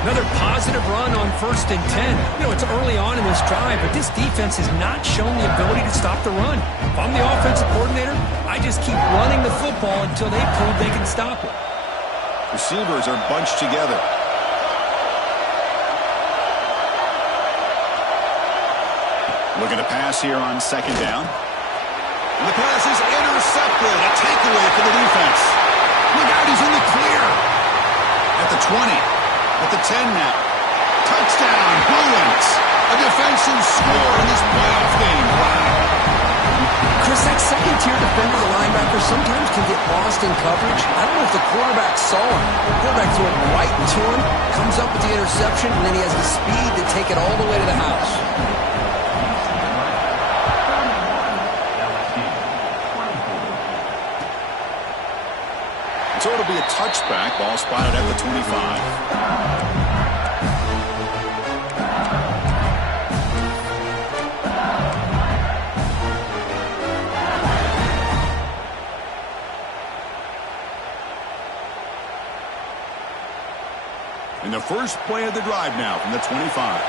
3. Another positive run on 1st and 10. You know, it's early on in this drive, but this defense has not shown the ability to stop the run. If I'm the offensive coordinator, I just keep running the football until they prove they can stop it. Receivers are bunched together. Looking to pass here on 2nd down. And the pass is intercepted. A takeaway for the defense. Look out, he's in the clear. At the 20. At the 10 now. Touchdown, Bruins. A defensive score in this playoff game. Wow. Chris, that second-tier defender, the linebacker, sometimes can get lost in coverage. I don't know if the quarterback saw him. The quarterback threw it right to him, comes up with the interception, and then he has the speed to take it all the way to the house. So it'll be a touchback. Ball spotted at the 25. And the first play of the drive now from the 25.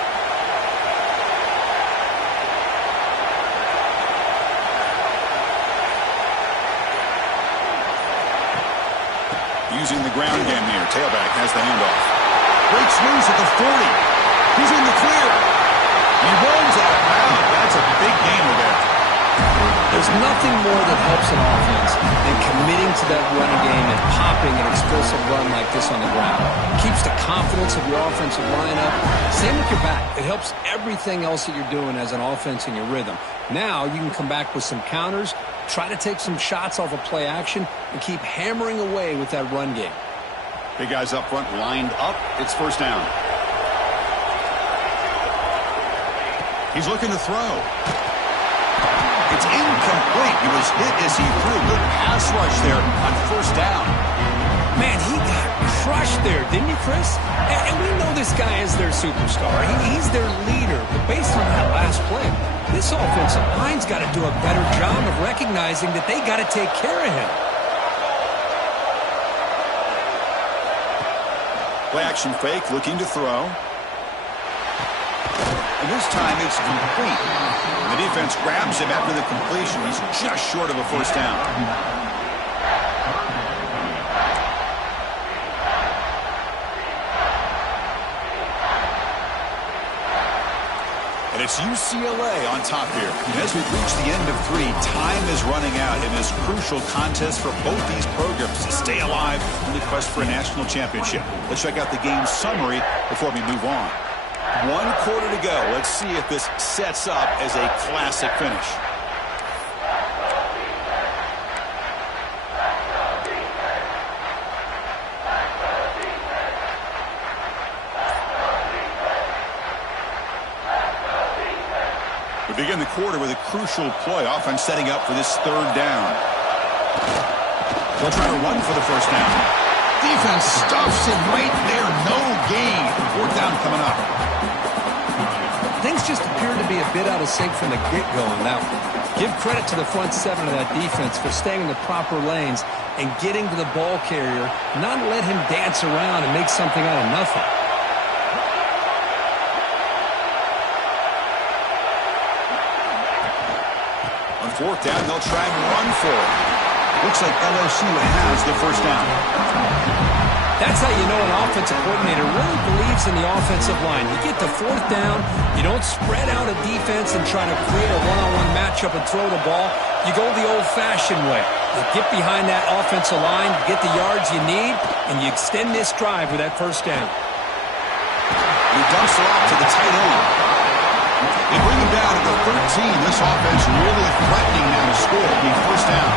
Using the ground game here. Tailback has the handoff. Breaks loose at the 40. He's in the clear. He runs out of bounds. That's a big gainer there. There's nothing more that helps an offense than committing to that running game and popping an explosive run like this on the ground. Keeps the confidence of your offensive lineup. Same with your back. It helps everything else that you're doing as an offense in your rhythm. Now you can come back with some counters, try to take some shots off of play action, and keep hammering away with that run game. Big guys up front lined up. It's 1st down. He's looking to throw. It's incomplete. He was hit as he threw. Good pass rush there on 1st down. Man, he got crushed there, didn't he, Chris? And we know this guy is their superstar. He's their leader. But based on that last play, this offensive line's got to do a better job of recognizing that they got to take care of him. Play action fake, looking to throw. And this time it's complete. The defense grabs him after the completion. He's just short of a 1st down. And it's UCLA on top here. And as we reach the end of 3, time is running out in this crucial contest for both these programs to stay alive in the quest for a national championship. Let's check out the game summary before we move on. 1 quarter to go. Let's see if this sets up as a classic finish. We begin the quarter with a crucial play. Offense setting up for this 3rd down. They'll try to run for the 1st down. Defense stuffs him right there. No gain. 4th down coming up. Things just appear to be a bit out of sync from the get-go. Now, give credit to the front 7 of that defense for staying in the proper lanes and getting to the ball carrier, not let him dance around and make something out of nothing. On 4th down, they'll try and run for it. Looks like LSU has the 1st down. That's how you know an offensive coordinator really believes in the offensive line. You get to 4th down, you don't spread out a defense and try to create a one-on-one matchup and throw the ball. You go the old-fashioned way. You get behind that offensive line, you get the yards you need, and you extend this drive with that 1st down. He dumps it off to the tight end. They bring him down to the 13. This offense really threatening now to score. It'll be first down.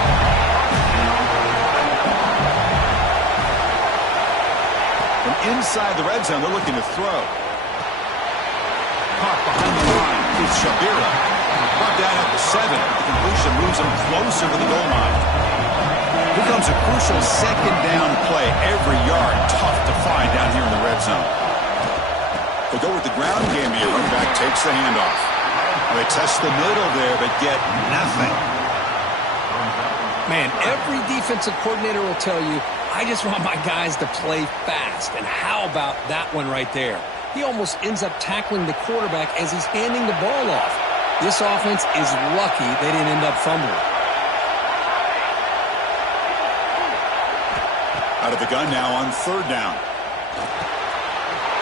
From inside the red zone, they're looking to throw. Caught behind the line is Shabira. Brought down at the 7. The completion moves him closer to the goal line. Here comes a crucial second down play. Every yard tough to find down here in the red zone. They go with the ground game here. Running back takes the handoff. They test the middle there, but get nothing. Man, every defensive coordinator will tell you, I just want my guys to play fast. And how about that one right there? He almost ends up tackling the quarterback as he's handing the ball off. This offense is lucky they didn't end up fumbling. Out of the gun now on third down.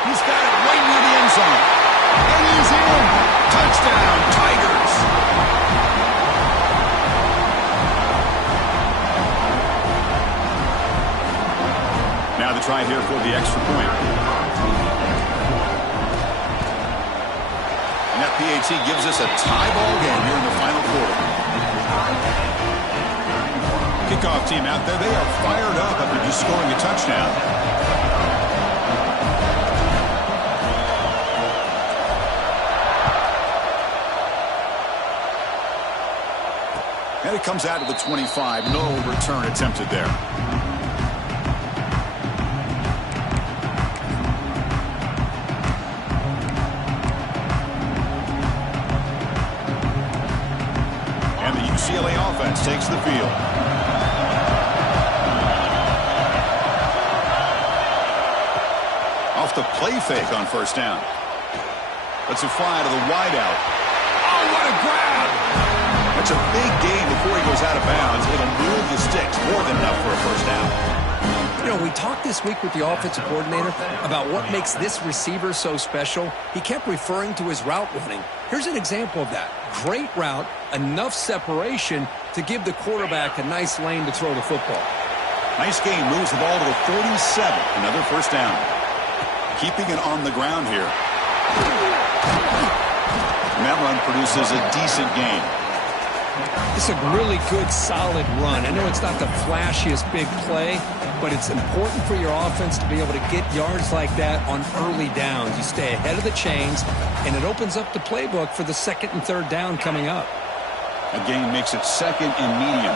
He's got it right near the end zone. And he's in. Touchdown, Tigers. Now the try here for the extra point. And that PAT gives us a tie ball game here in the final quarter. Kickoff team out there. They are fired up after just scoring a touchdown. And it comes out to the 25. No return attempted there. And the UCLA offense takes the field. Off the play fake on first down. Lets it fly to the wideout. Oh, what a grab! That's a big gain before he goes out of bounds. It'll move the sticks more than enough for a first down. You know, we talked this week with the offensive coordinator about what makes this receiver so special. He kept referring to his route running. Here's an example of that. Great route, enough separation to give the quarterback a nice lane to throw the football. Nice game, moves the ball to the 47. Another first down. Keeping it on the ground here. And that run produces a decent gain. It's a really good, solid run. I know it's not the flashiest big play, but it's important for your offense to be able to get yards like that on early downs. You stay ahead of the chains, and it opens up the playbook for the second and third down coming up. A gain makes it second and medium.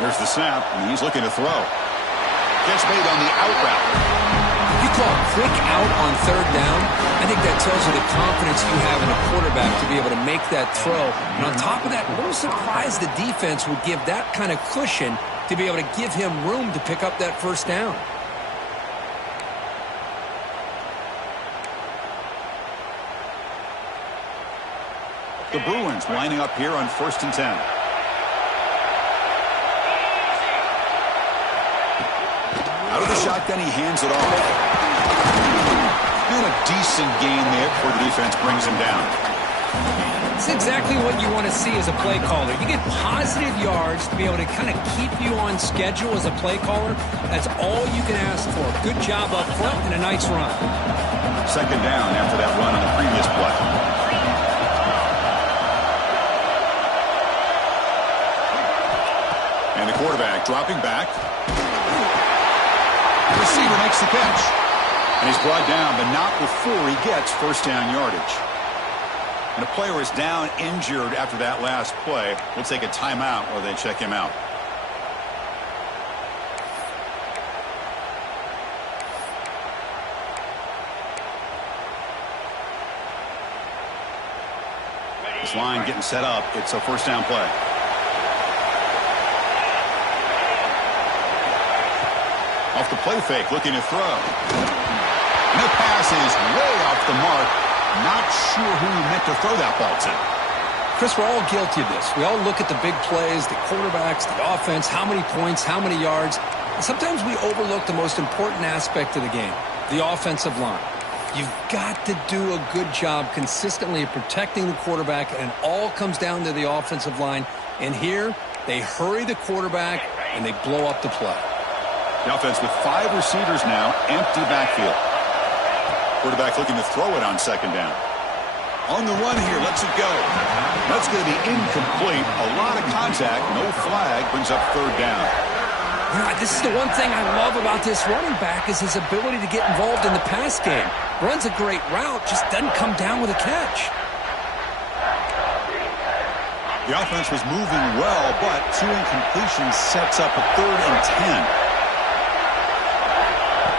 There's the snap, and he's looking to throw. Gets made on the out route. You call a quick out on third down, I think that tells you the confidence you have in a quarterback to be able to make that throw. And on top of that, a little surprised the defense would give that kind of cushion to be able to give him room to pick up that first down. The Bruins lining up here on 1st and 10. Out of the shotgun, he hands it off. And a decent gain there before the defense brings him down. It's exactly what you want to see as a play caller. You get positive yards to be able to kind of keep you on schedule as a play caller. That's all you can ask for. Good job up front and a nice run. Second down after that run on the previous play. And the quarterback dropping back. The receiver makes the catch. And he's brought down, but not before he gets first down yardage. And a player is down injured after that last play. We'll take a timeout while they check him out. This line getting set up. It's a first down play. Off the play fake, looking to throw. And the pass is way off the mark. Not sure who he meant to throw that ball to. Chris, we're all guilty of this. We all look at the big plays, the quarterbacks, the offense, how many points, how many yards. And sometimes we overlook the most important aspect of the game, the offensive line. You've got to do a good job consistently of protecting the quarterback, and it all comes down to the offensive line. And here, they hurry the quarterback, and they blow up the play. The offense with 5 receivers now, empty backfield. Quarterback looking to throw it on second down. On the run here, lets it go. That's going to be incomplete. A lot of contact, no flag, brings up third down. This is the one thing I love about this running back is his ability to get involved in the pass game. Runs a great route, just doesn't come down with a catch. The offense was moving well, but 2 incompletions sets up a 3rd and 10.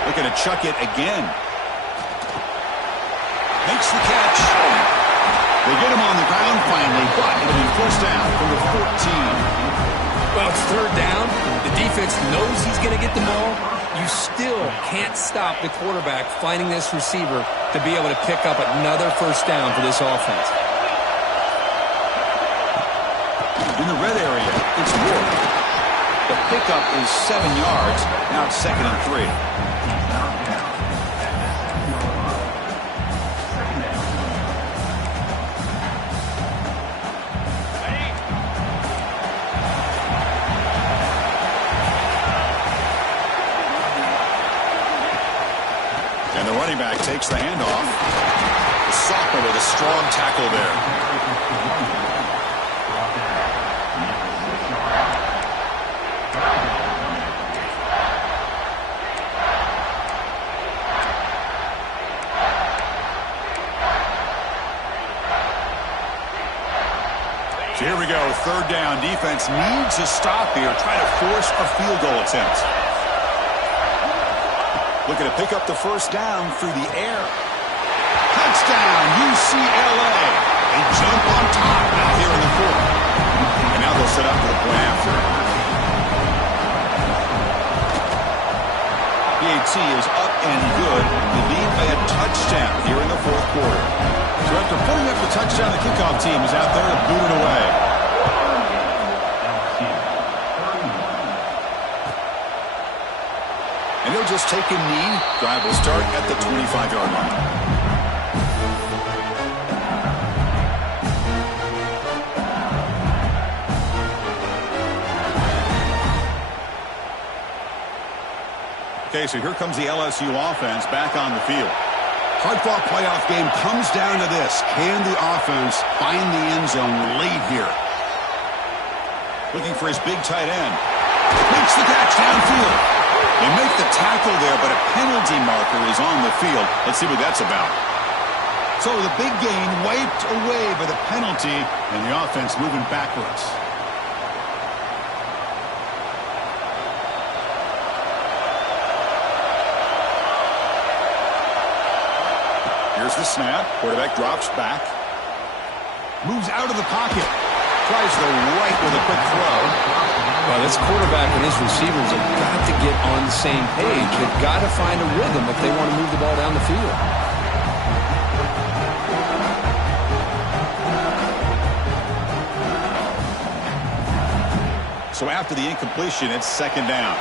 Looking to chuck it again. Makes the catch. They get him on the ground finally, but it'll be first down from the 14. Well, it's third down. The defense knows he's going to get the ball. You still can't stop the quarterback finding this receiver to be able to pick up another first down for this offense. In the red area, it's Ward. The pickup is 7 yards. Now it's 2nd and 3. And the running back takes the handoff. The sophomore with a strong tackle there. So here we go, third down. Defense needs a stop here, trying to force a field goal attempt. Looking to pick up the first down through the air. Touchdown, UCLA. They jump on top now here in the 4th. And now they'll set up for the point after. PAT is up and good. They lead by a touchdown here in the 4th quarter. So after putting up the touchdown, the kickoff team is out there to boot it away. And they'll just take a knee. Drive will start at the 25-yard line. Okay, so here comes the LSU offense back on the field. Hard-fought playoff game comes down to this. Can the offense find the end zone late here? Looking for his big tight end. Makes the catch downfield. They make the tackle there, but a penalty marker is on the field. Let's see what that's about. So the big gain wiped away by the penalty, and the offense moving backwards. Here's the snap. Quarterback drops back. Moves out of the pocket. Tries the right with a quick throw. Well, this quarterback and his receivers have got to get on the same page. They've got to find a rhythm if they want to move the ball down the field. So after the incompletion, it's second down.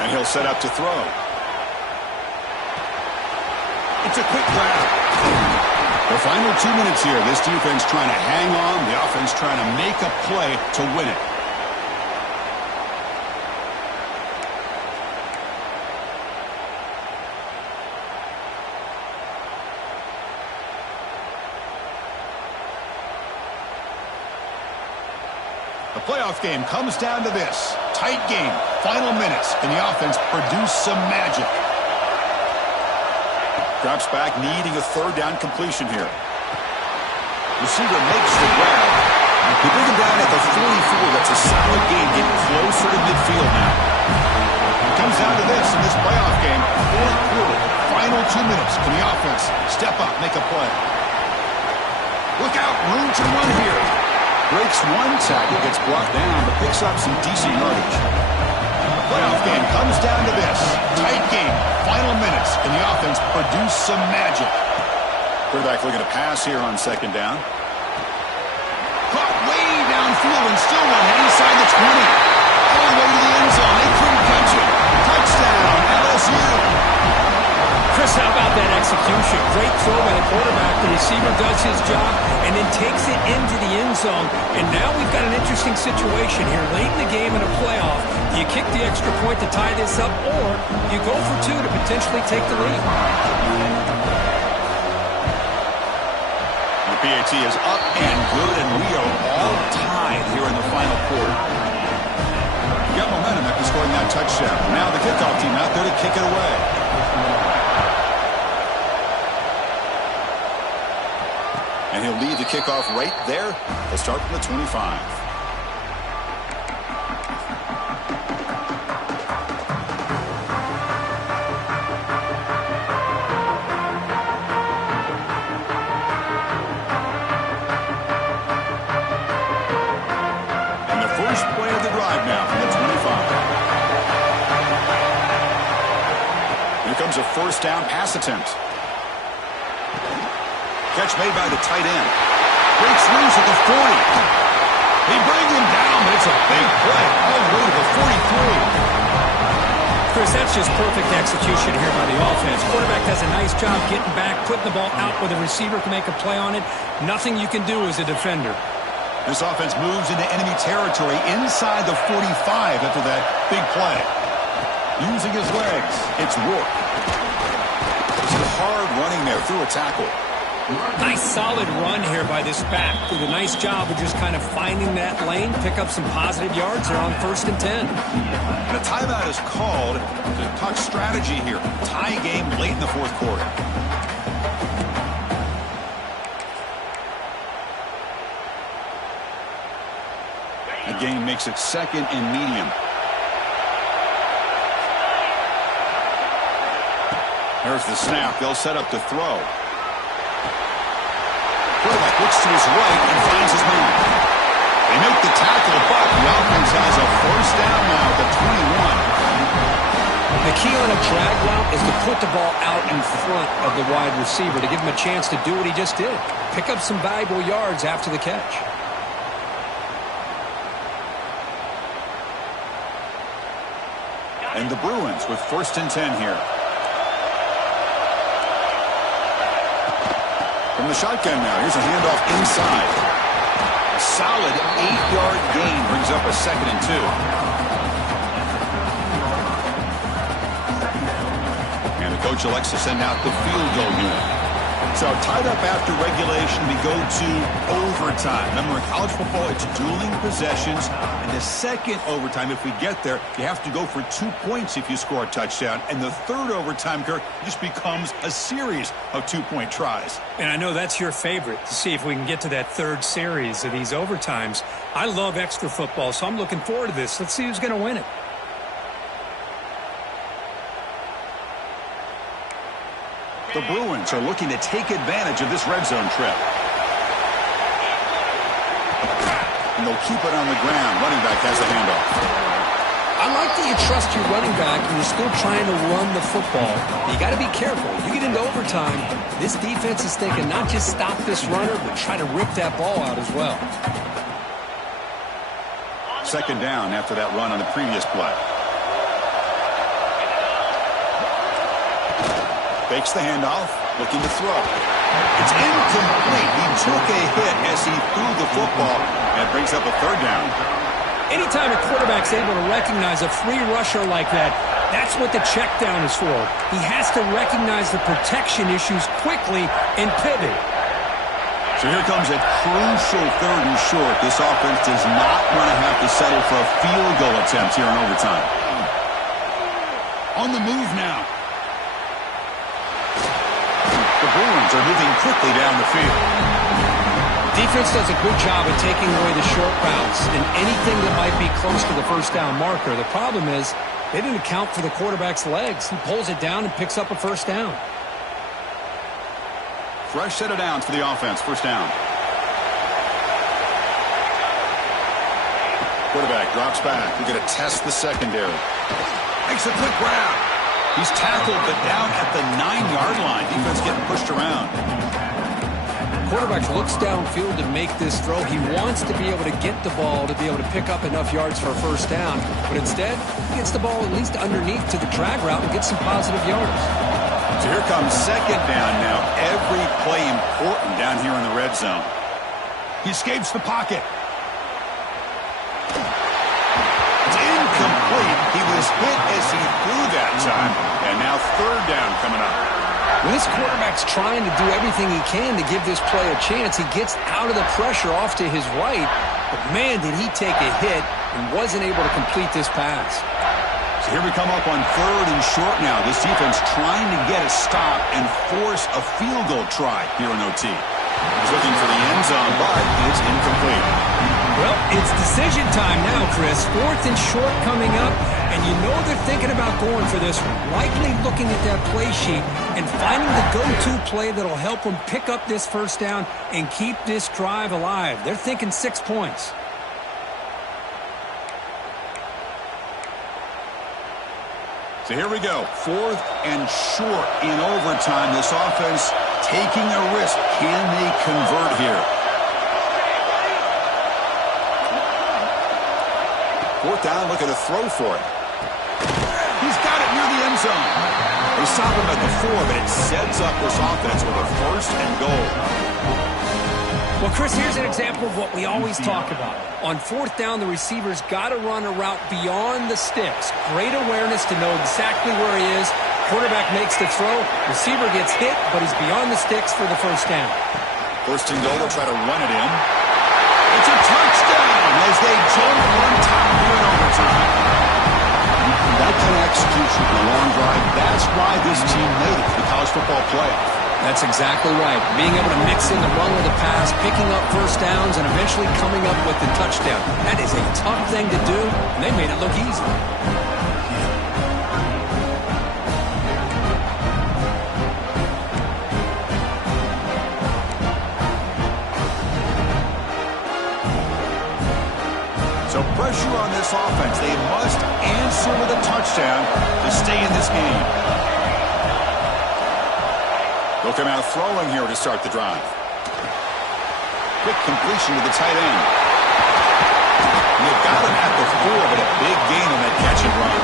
And he'll set up to throw. It's a quick grab. The final 2 minutes here. This defense trying to hang on. The offense trying to make a play to win it. The playoff game comes down to this. Tight game. Final minutes. Can the offense produce some magic? Drops back, needing a third down completion here. Receiver makes the grab. They bring him down at the 44. That's a solid game, getting closer to midfield now. It comes down to this in this playoff game. 4th quarter, final 2 minutes. Can the offense step up, make a play? Look out, room to run here. Breaks one tackle, gets brought down, but picks up some decent yardage. The playoff game comes down to this. Tight game, final minutes. Can the offense produce some magic? Quarterback looking to pass here on second down. Caught way downfield and still running inside the 20. All the way to the end zone. They couldn't catch it. Touchdown, LSU. Chris, how about that execution. Great throw by the quarterback. The receiver does his job and then takes it into the end zone. And now we've got an interesting situation here. Late in the game in a playoff, do you kick the extra point to tie this up, or you go for two to potentially take the lead? The PAT is up and good, and we are all tied here in the final quarter. You got momentum after scoring that touchdown. Now the kickoff team out there to kick it away. And he'll lead the kickoff right there. They'll start from the 25. And the first play of the drive now from the 25. Here comes a first down pass attempt. Catch made by the tight end. Breaks loose at the 40. They bring him down, but it's a big play all the way to the 43. Chris, that's just perfect execution here by the offense. Quarterback does a nice job getting back, putting the ball out where the receiver can make a play on it. Nothing you can do as a defender. This offense moves into enemy territory inside the 45 after that big play. Using his legs, it's Rourke. Some hard running there through a tackle. Nice solid run here by this back. Did a nice job of just kind of finding that lane, pick up some positive yards. They're on 1st and 10. And a timeout is called to talk strategy here. Tie game late in the 4th quarter. The game makes it 2nd and medium. There's the snap. They'll set up to throw. Quarterback looks to his right and finds his man. They make the tackle, but the offense has a first down now at the 21. The key on a drag route is to put the ball out in front of the wide receiver to give him a chance to do what he just did. Pick up some valuable yards after the catch. And the Bruins with 1st and 10 here. From the shotgun now, here's a handoff inside. A solid 8-yard gain brings up a 2nd and 2. And the coach elects to send out the field goal unit. So tied up after regulation, we go to overtime. Remember, in college football, it's dueling possessions. And the second overtime, if we get there, you have to go for 2 points if you score a touchdown. And the third overtime, Kirk, just becomes a series of 2-point tries. And I know that's your favorite, to see if we can get to that third series of these overtimes. I love extra football, so I'm looking forward to this. Let's see who's going to win it. The Bruins are looking to take advantage of this red zone trip. And they'll keep it on the ground. Running back has the handoff. I like that you trust your running back and you're still trying to run the football. You got to be careful. You get into overtime, this defense is thinking not just stop this runner, but try to rip that ball out as well. 2nd down after that run on the previous play. Fakes the handoff, looking to throw. It's incomplete. He took a hit as he threw the football, and it brings up a 3rd down. Anytime a quarterback's able to recognize a free rusher like that, that's what the check down is for. He has to recognize the protection issues quickly and pivot. So here comes a crucial 3rd and short. This offense does not want to have to settle for a field goal attempt here in overtime. On the move now. The Bruins are moving quickly down the field. Defense does a good job of taking away the short routes and anything that might be close to the first down marker. The problem is they didn't account for the quarterback's legs. He pulls it down and picks up a first down. Fresh set of downs for the offense. First down. Quarterback drops back. We're going to test the secondary. Makes a quick grab. He's tackled, but down at the 9-yard line. Defense getting pushed around. Quarterback looks downfield to make this throw. He wants to be able to get the ball to be able to pick up enough yards for a first down. But instead, he gets the ball at least underneath to the drag route and gets some positive yards. So here comes second down now. Every play important down here in the red zone. He escapes the pocket. It's incomplete. He was hit as he threw that time. And now third down coming up. When this quarterback's trying to do everything he can to give this play a chance, he gets out of the pressure off to his right. But, man, did he take a hit and wasn't able to complete this pass. So here we come up on third and short now. This defense trying to get a stop and force a field goal try here in OT. He's looking for the end zone, but it's incomplete. Well, it's decision time now, Chris. Fourth and short coming up, and you know they're thinking about going for this one. Likely looking at that play sheet and finding the go-to play that'll help them pick up this first down and keep this drive alive. They're thinking 6 points. So here we go. Fourth and short in overtime. This offense taking a risk. Can they convert here? Fourth down, looking to throw for it. He's got it near the end zone. They stop him at the 4, but it sets up this offense with a first and goal. Well, Chris, here's an example of what we always talk about. On fourth down, the receiver's got to run a route beyond the sticks. Great awareness to know exactly where he is. Quarterback makes the throw. Receiver gets hit, but he's beyond the sticks for the first down. First and goal, they'll try to run it in. It's a touchdown as they jump on top here in overtime. That kind of execution in a long drive, that's why this team made it to the college football playoff. That's exactly right. Being able to mix in the run with the pass, picking up first downs, and eventually coming up with the touchdown. That is a tough thing to do, and they made it look easy. So pressure on this offense. They must answer with a touchdown to stay in this game. They'll come out throwing here to start the drive. Quick completion to the tight end. They've got him at the 4, but a big gain on that catch and run.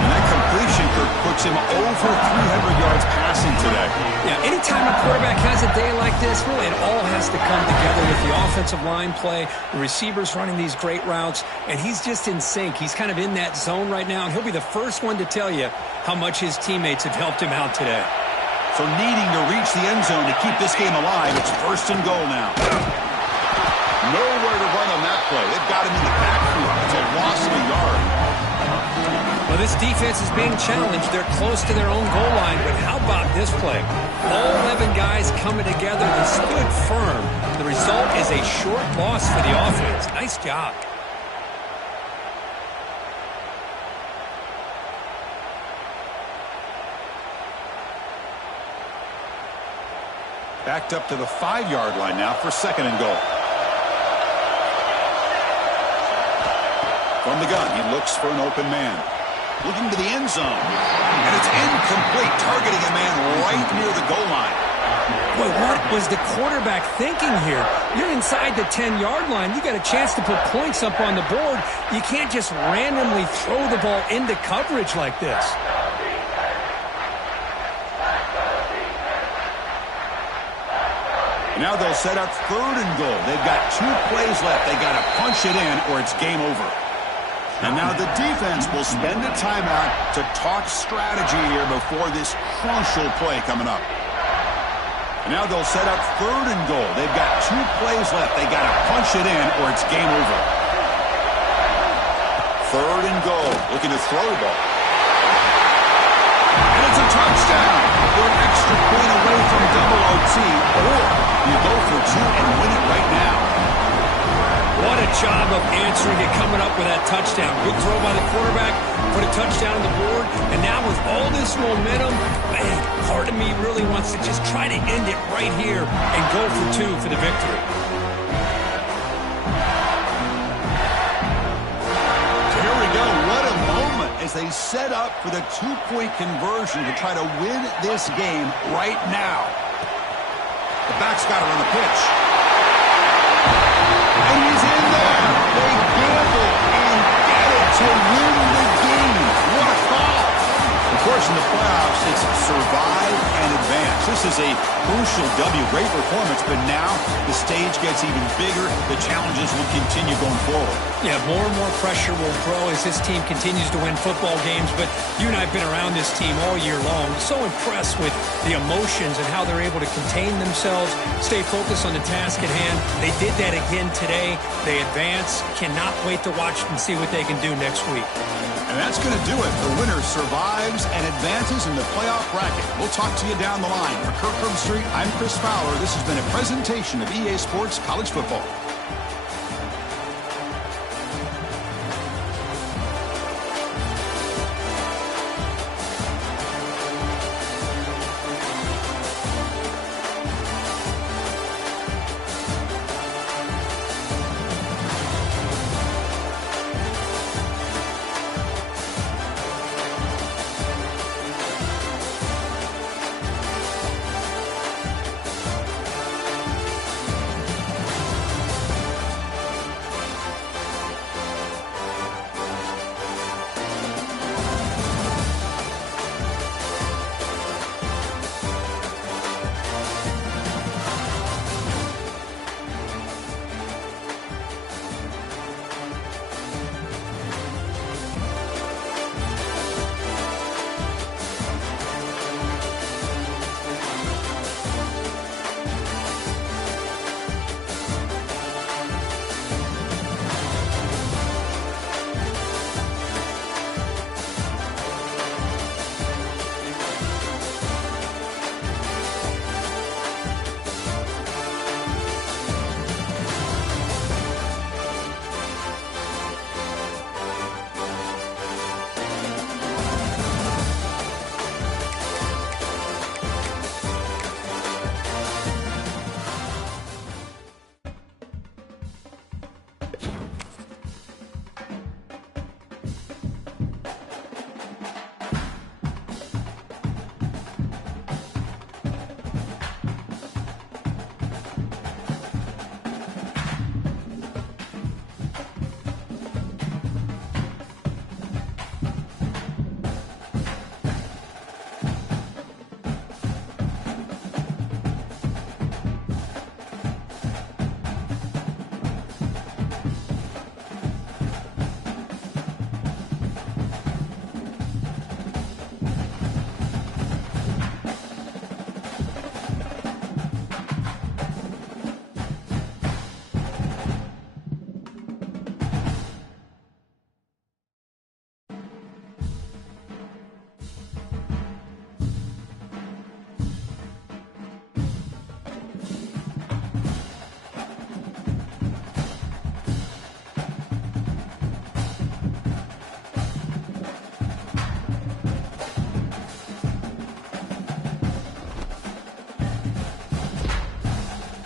And that completion puts him over 300 yards passing today. Yeah, anytime a quarterback has a day like this, really it all has to come together with the offensive line play, the receivers running these great routes, and he's just in sync. He's kind of in that zone right now, and he'll be the first one to tell you how much his teammates have helped him out today. So needing to reach the end zone to keep this game alive, it's first and goal now. Nowhere to run on that play. They've got him in the backfield. It's a loss of a yard. Well, this defense is being challenged. They're close to their own goal line, but how about this play? All 11 guys coming together. They stood firm. The result is a short loss for the offense. Nice job. Backed up to the 5-yard line now for second and goal. From the gun, he looks for an open man. Looking to the end zone. And it's incomplete, targeting a man right near the goal line. Boy, what was the quarterback thinking here? You're inside the 10-yard line. You got a chance to put points up on the board. You can't just randomly throw the ball into coverage like this. Now they'll set up third and goal. They've got 2 plays left. They got to punch it in or it's game over. And now the defense will spend a timeout to talk strategy here before this crucial play coming up. And now they'll set up third and goal. They've got 2 plays left. They got to punch it in or it's game over. Third and goal. Looking to throw the ball. And it's a touchdown. They're an extra point away from double OT, or you go for 2 and win it right now. What a job of answering it, coming up with that touchdown. Good throw by the quarterback, put a touchdown on the board, and now with all this momentum, man, part of me really wants to just try to end it right here and go for 2 for the victory. So here we go. What a moment as they set up for the 2-point conversion to try to win this game right now. The back's got it on the pitch. And he's in there. They gamble and get it to win the game. What a call. course, in the playoffs, it's survive and advance. This is a crucial W. Great performance, but now the stage gets even bigger. The challenges will continue going forward. Yeah, more and more pressure will grow as this team continues to win football games. But you and I have been around this team all year long. So impressed with the emotions and how they're able to contain themselves, stay focused on the task at hand. They did that again today. They advance. Cannot wait to watch and see what they can do next week. And that's going to do it. The winner survives and advances in the playoff bracket. We'll talk to you down the line. For Kirk Herbstreit, I'm Chris Fowler. This has been a presentation of EA Sports College Football.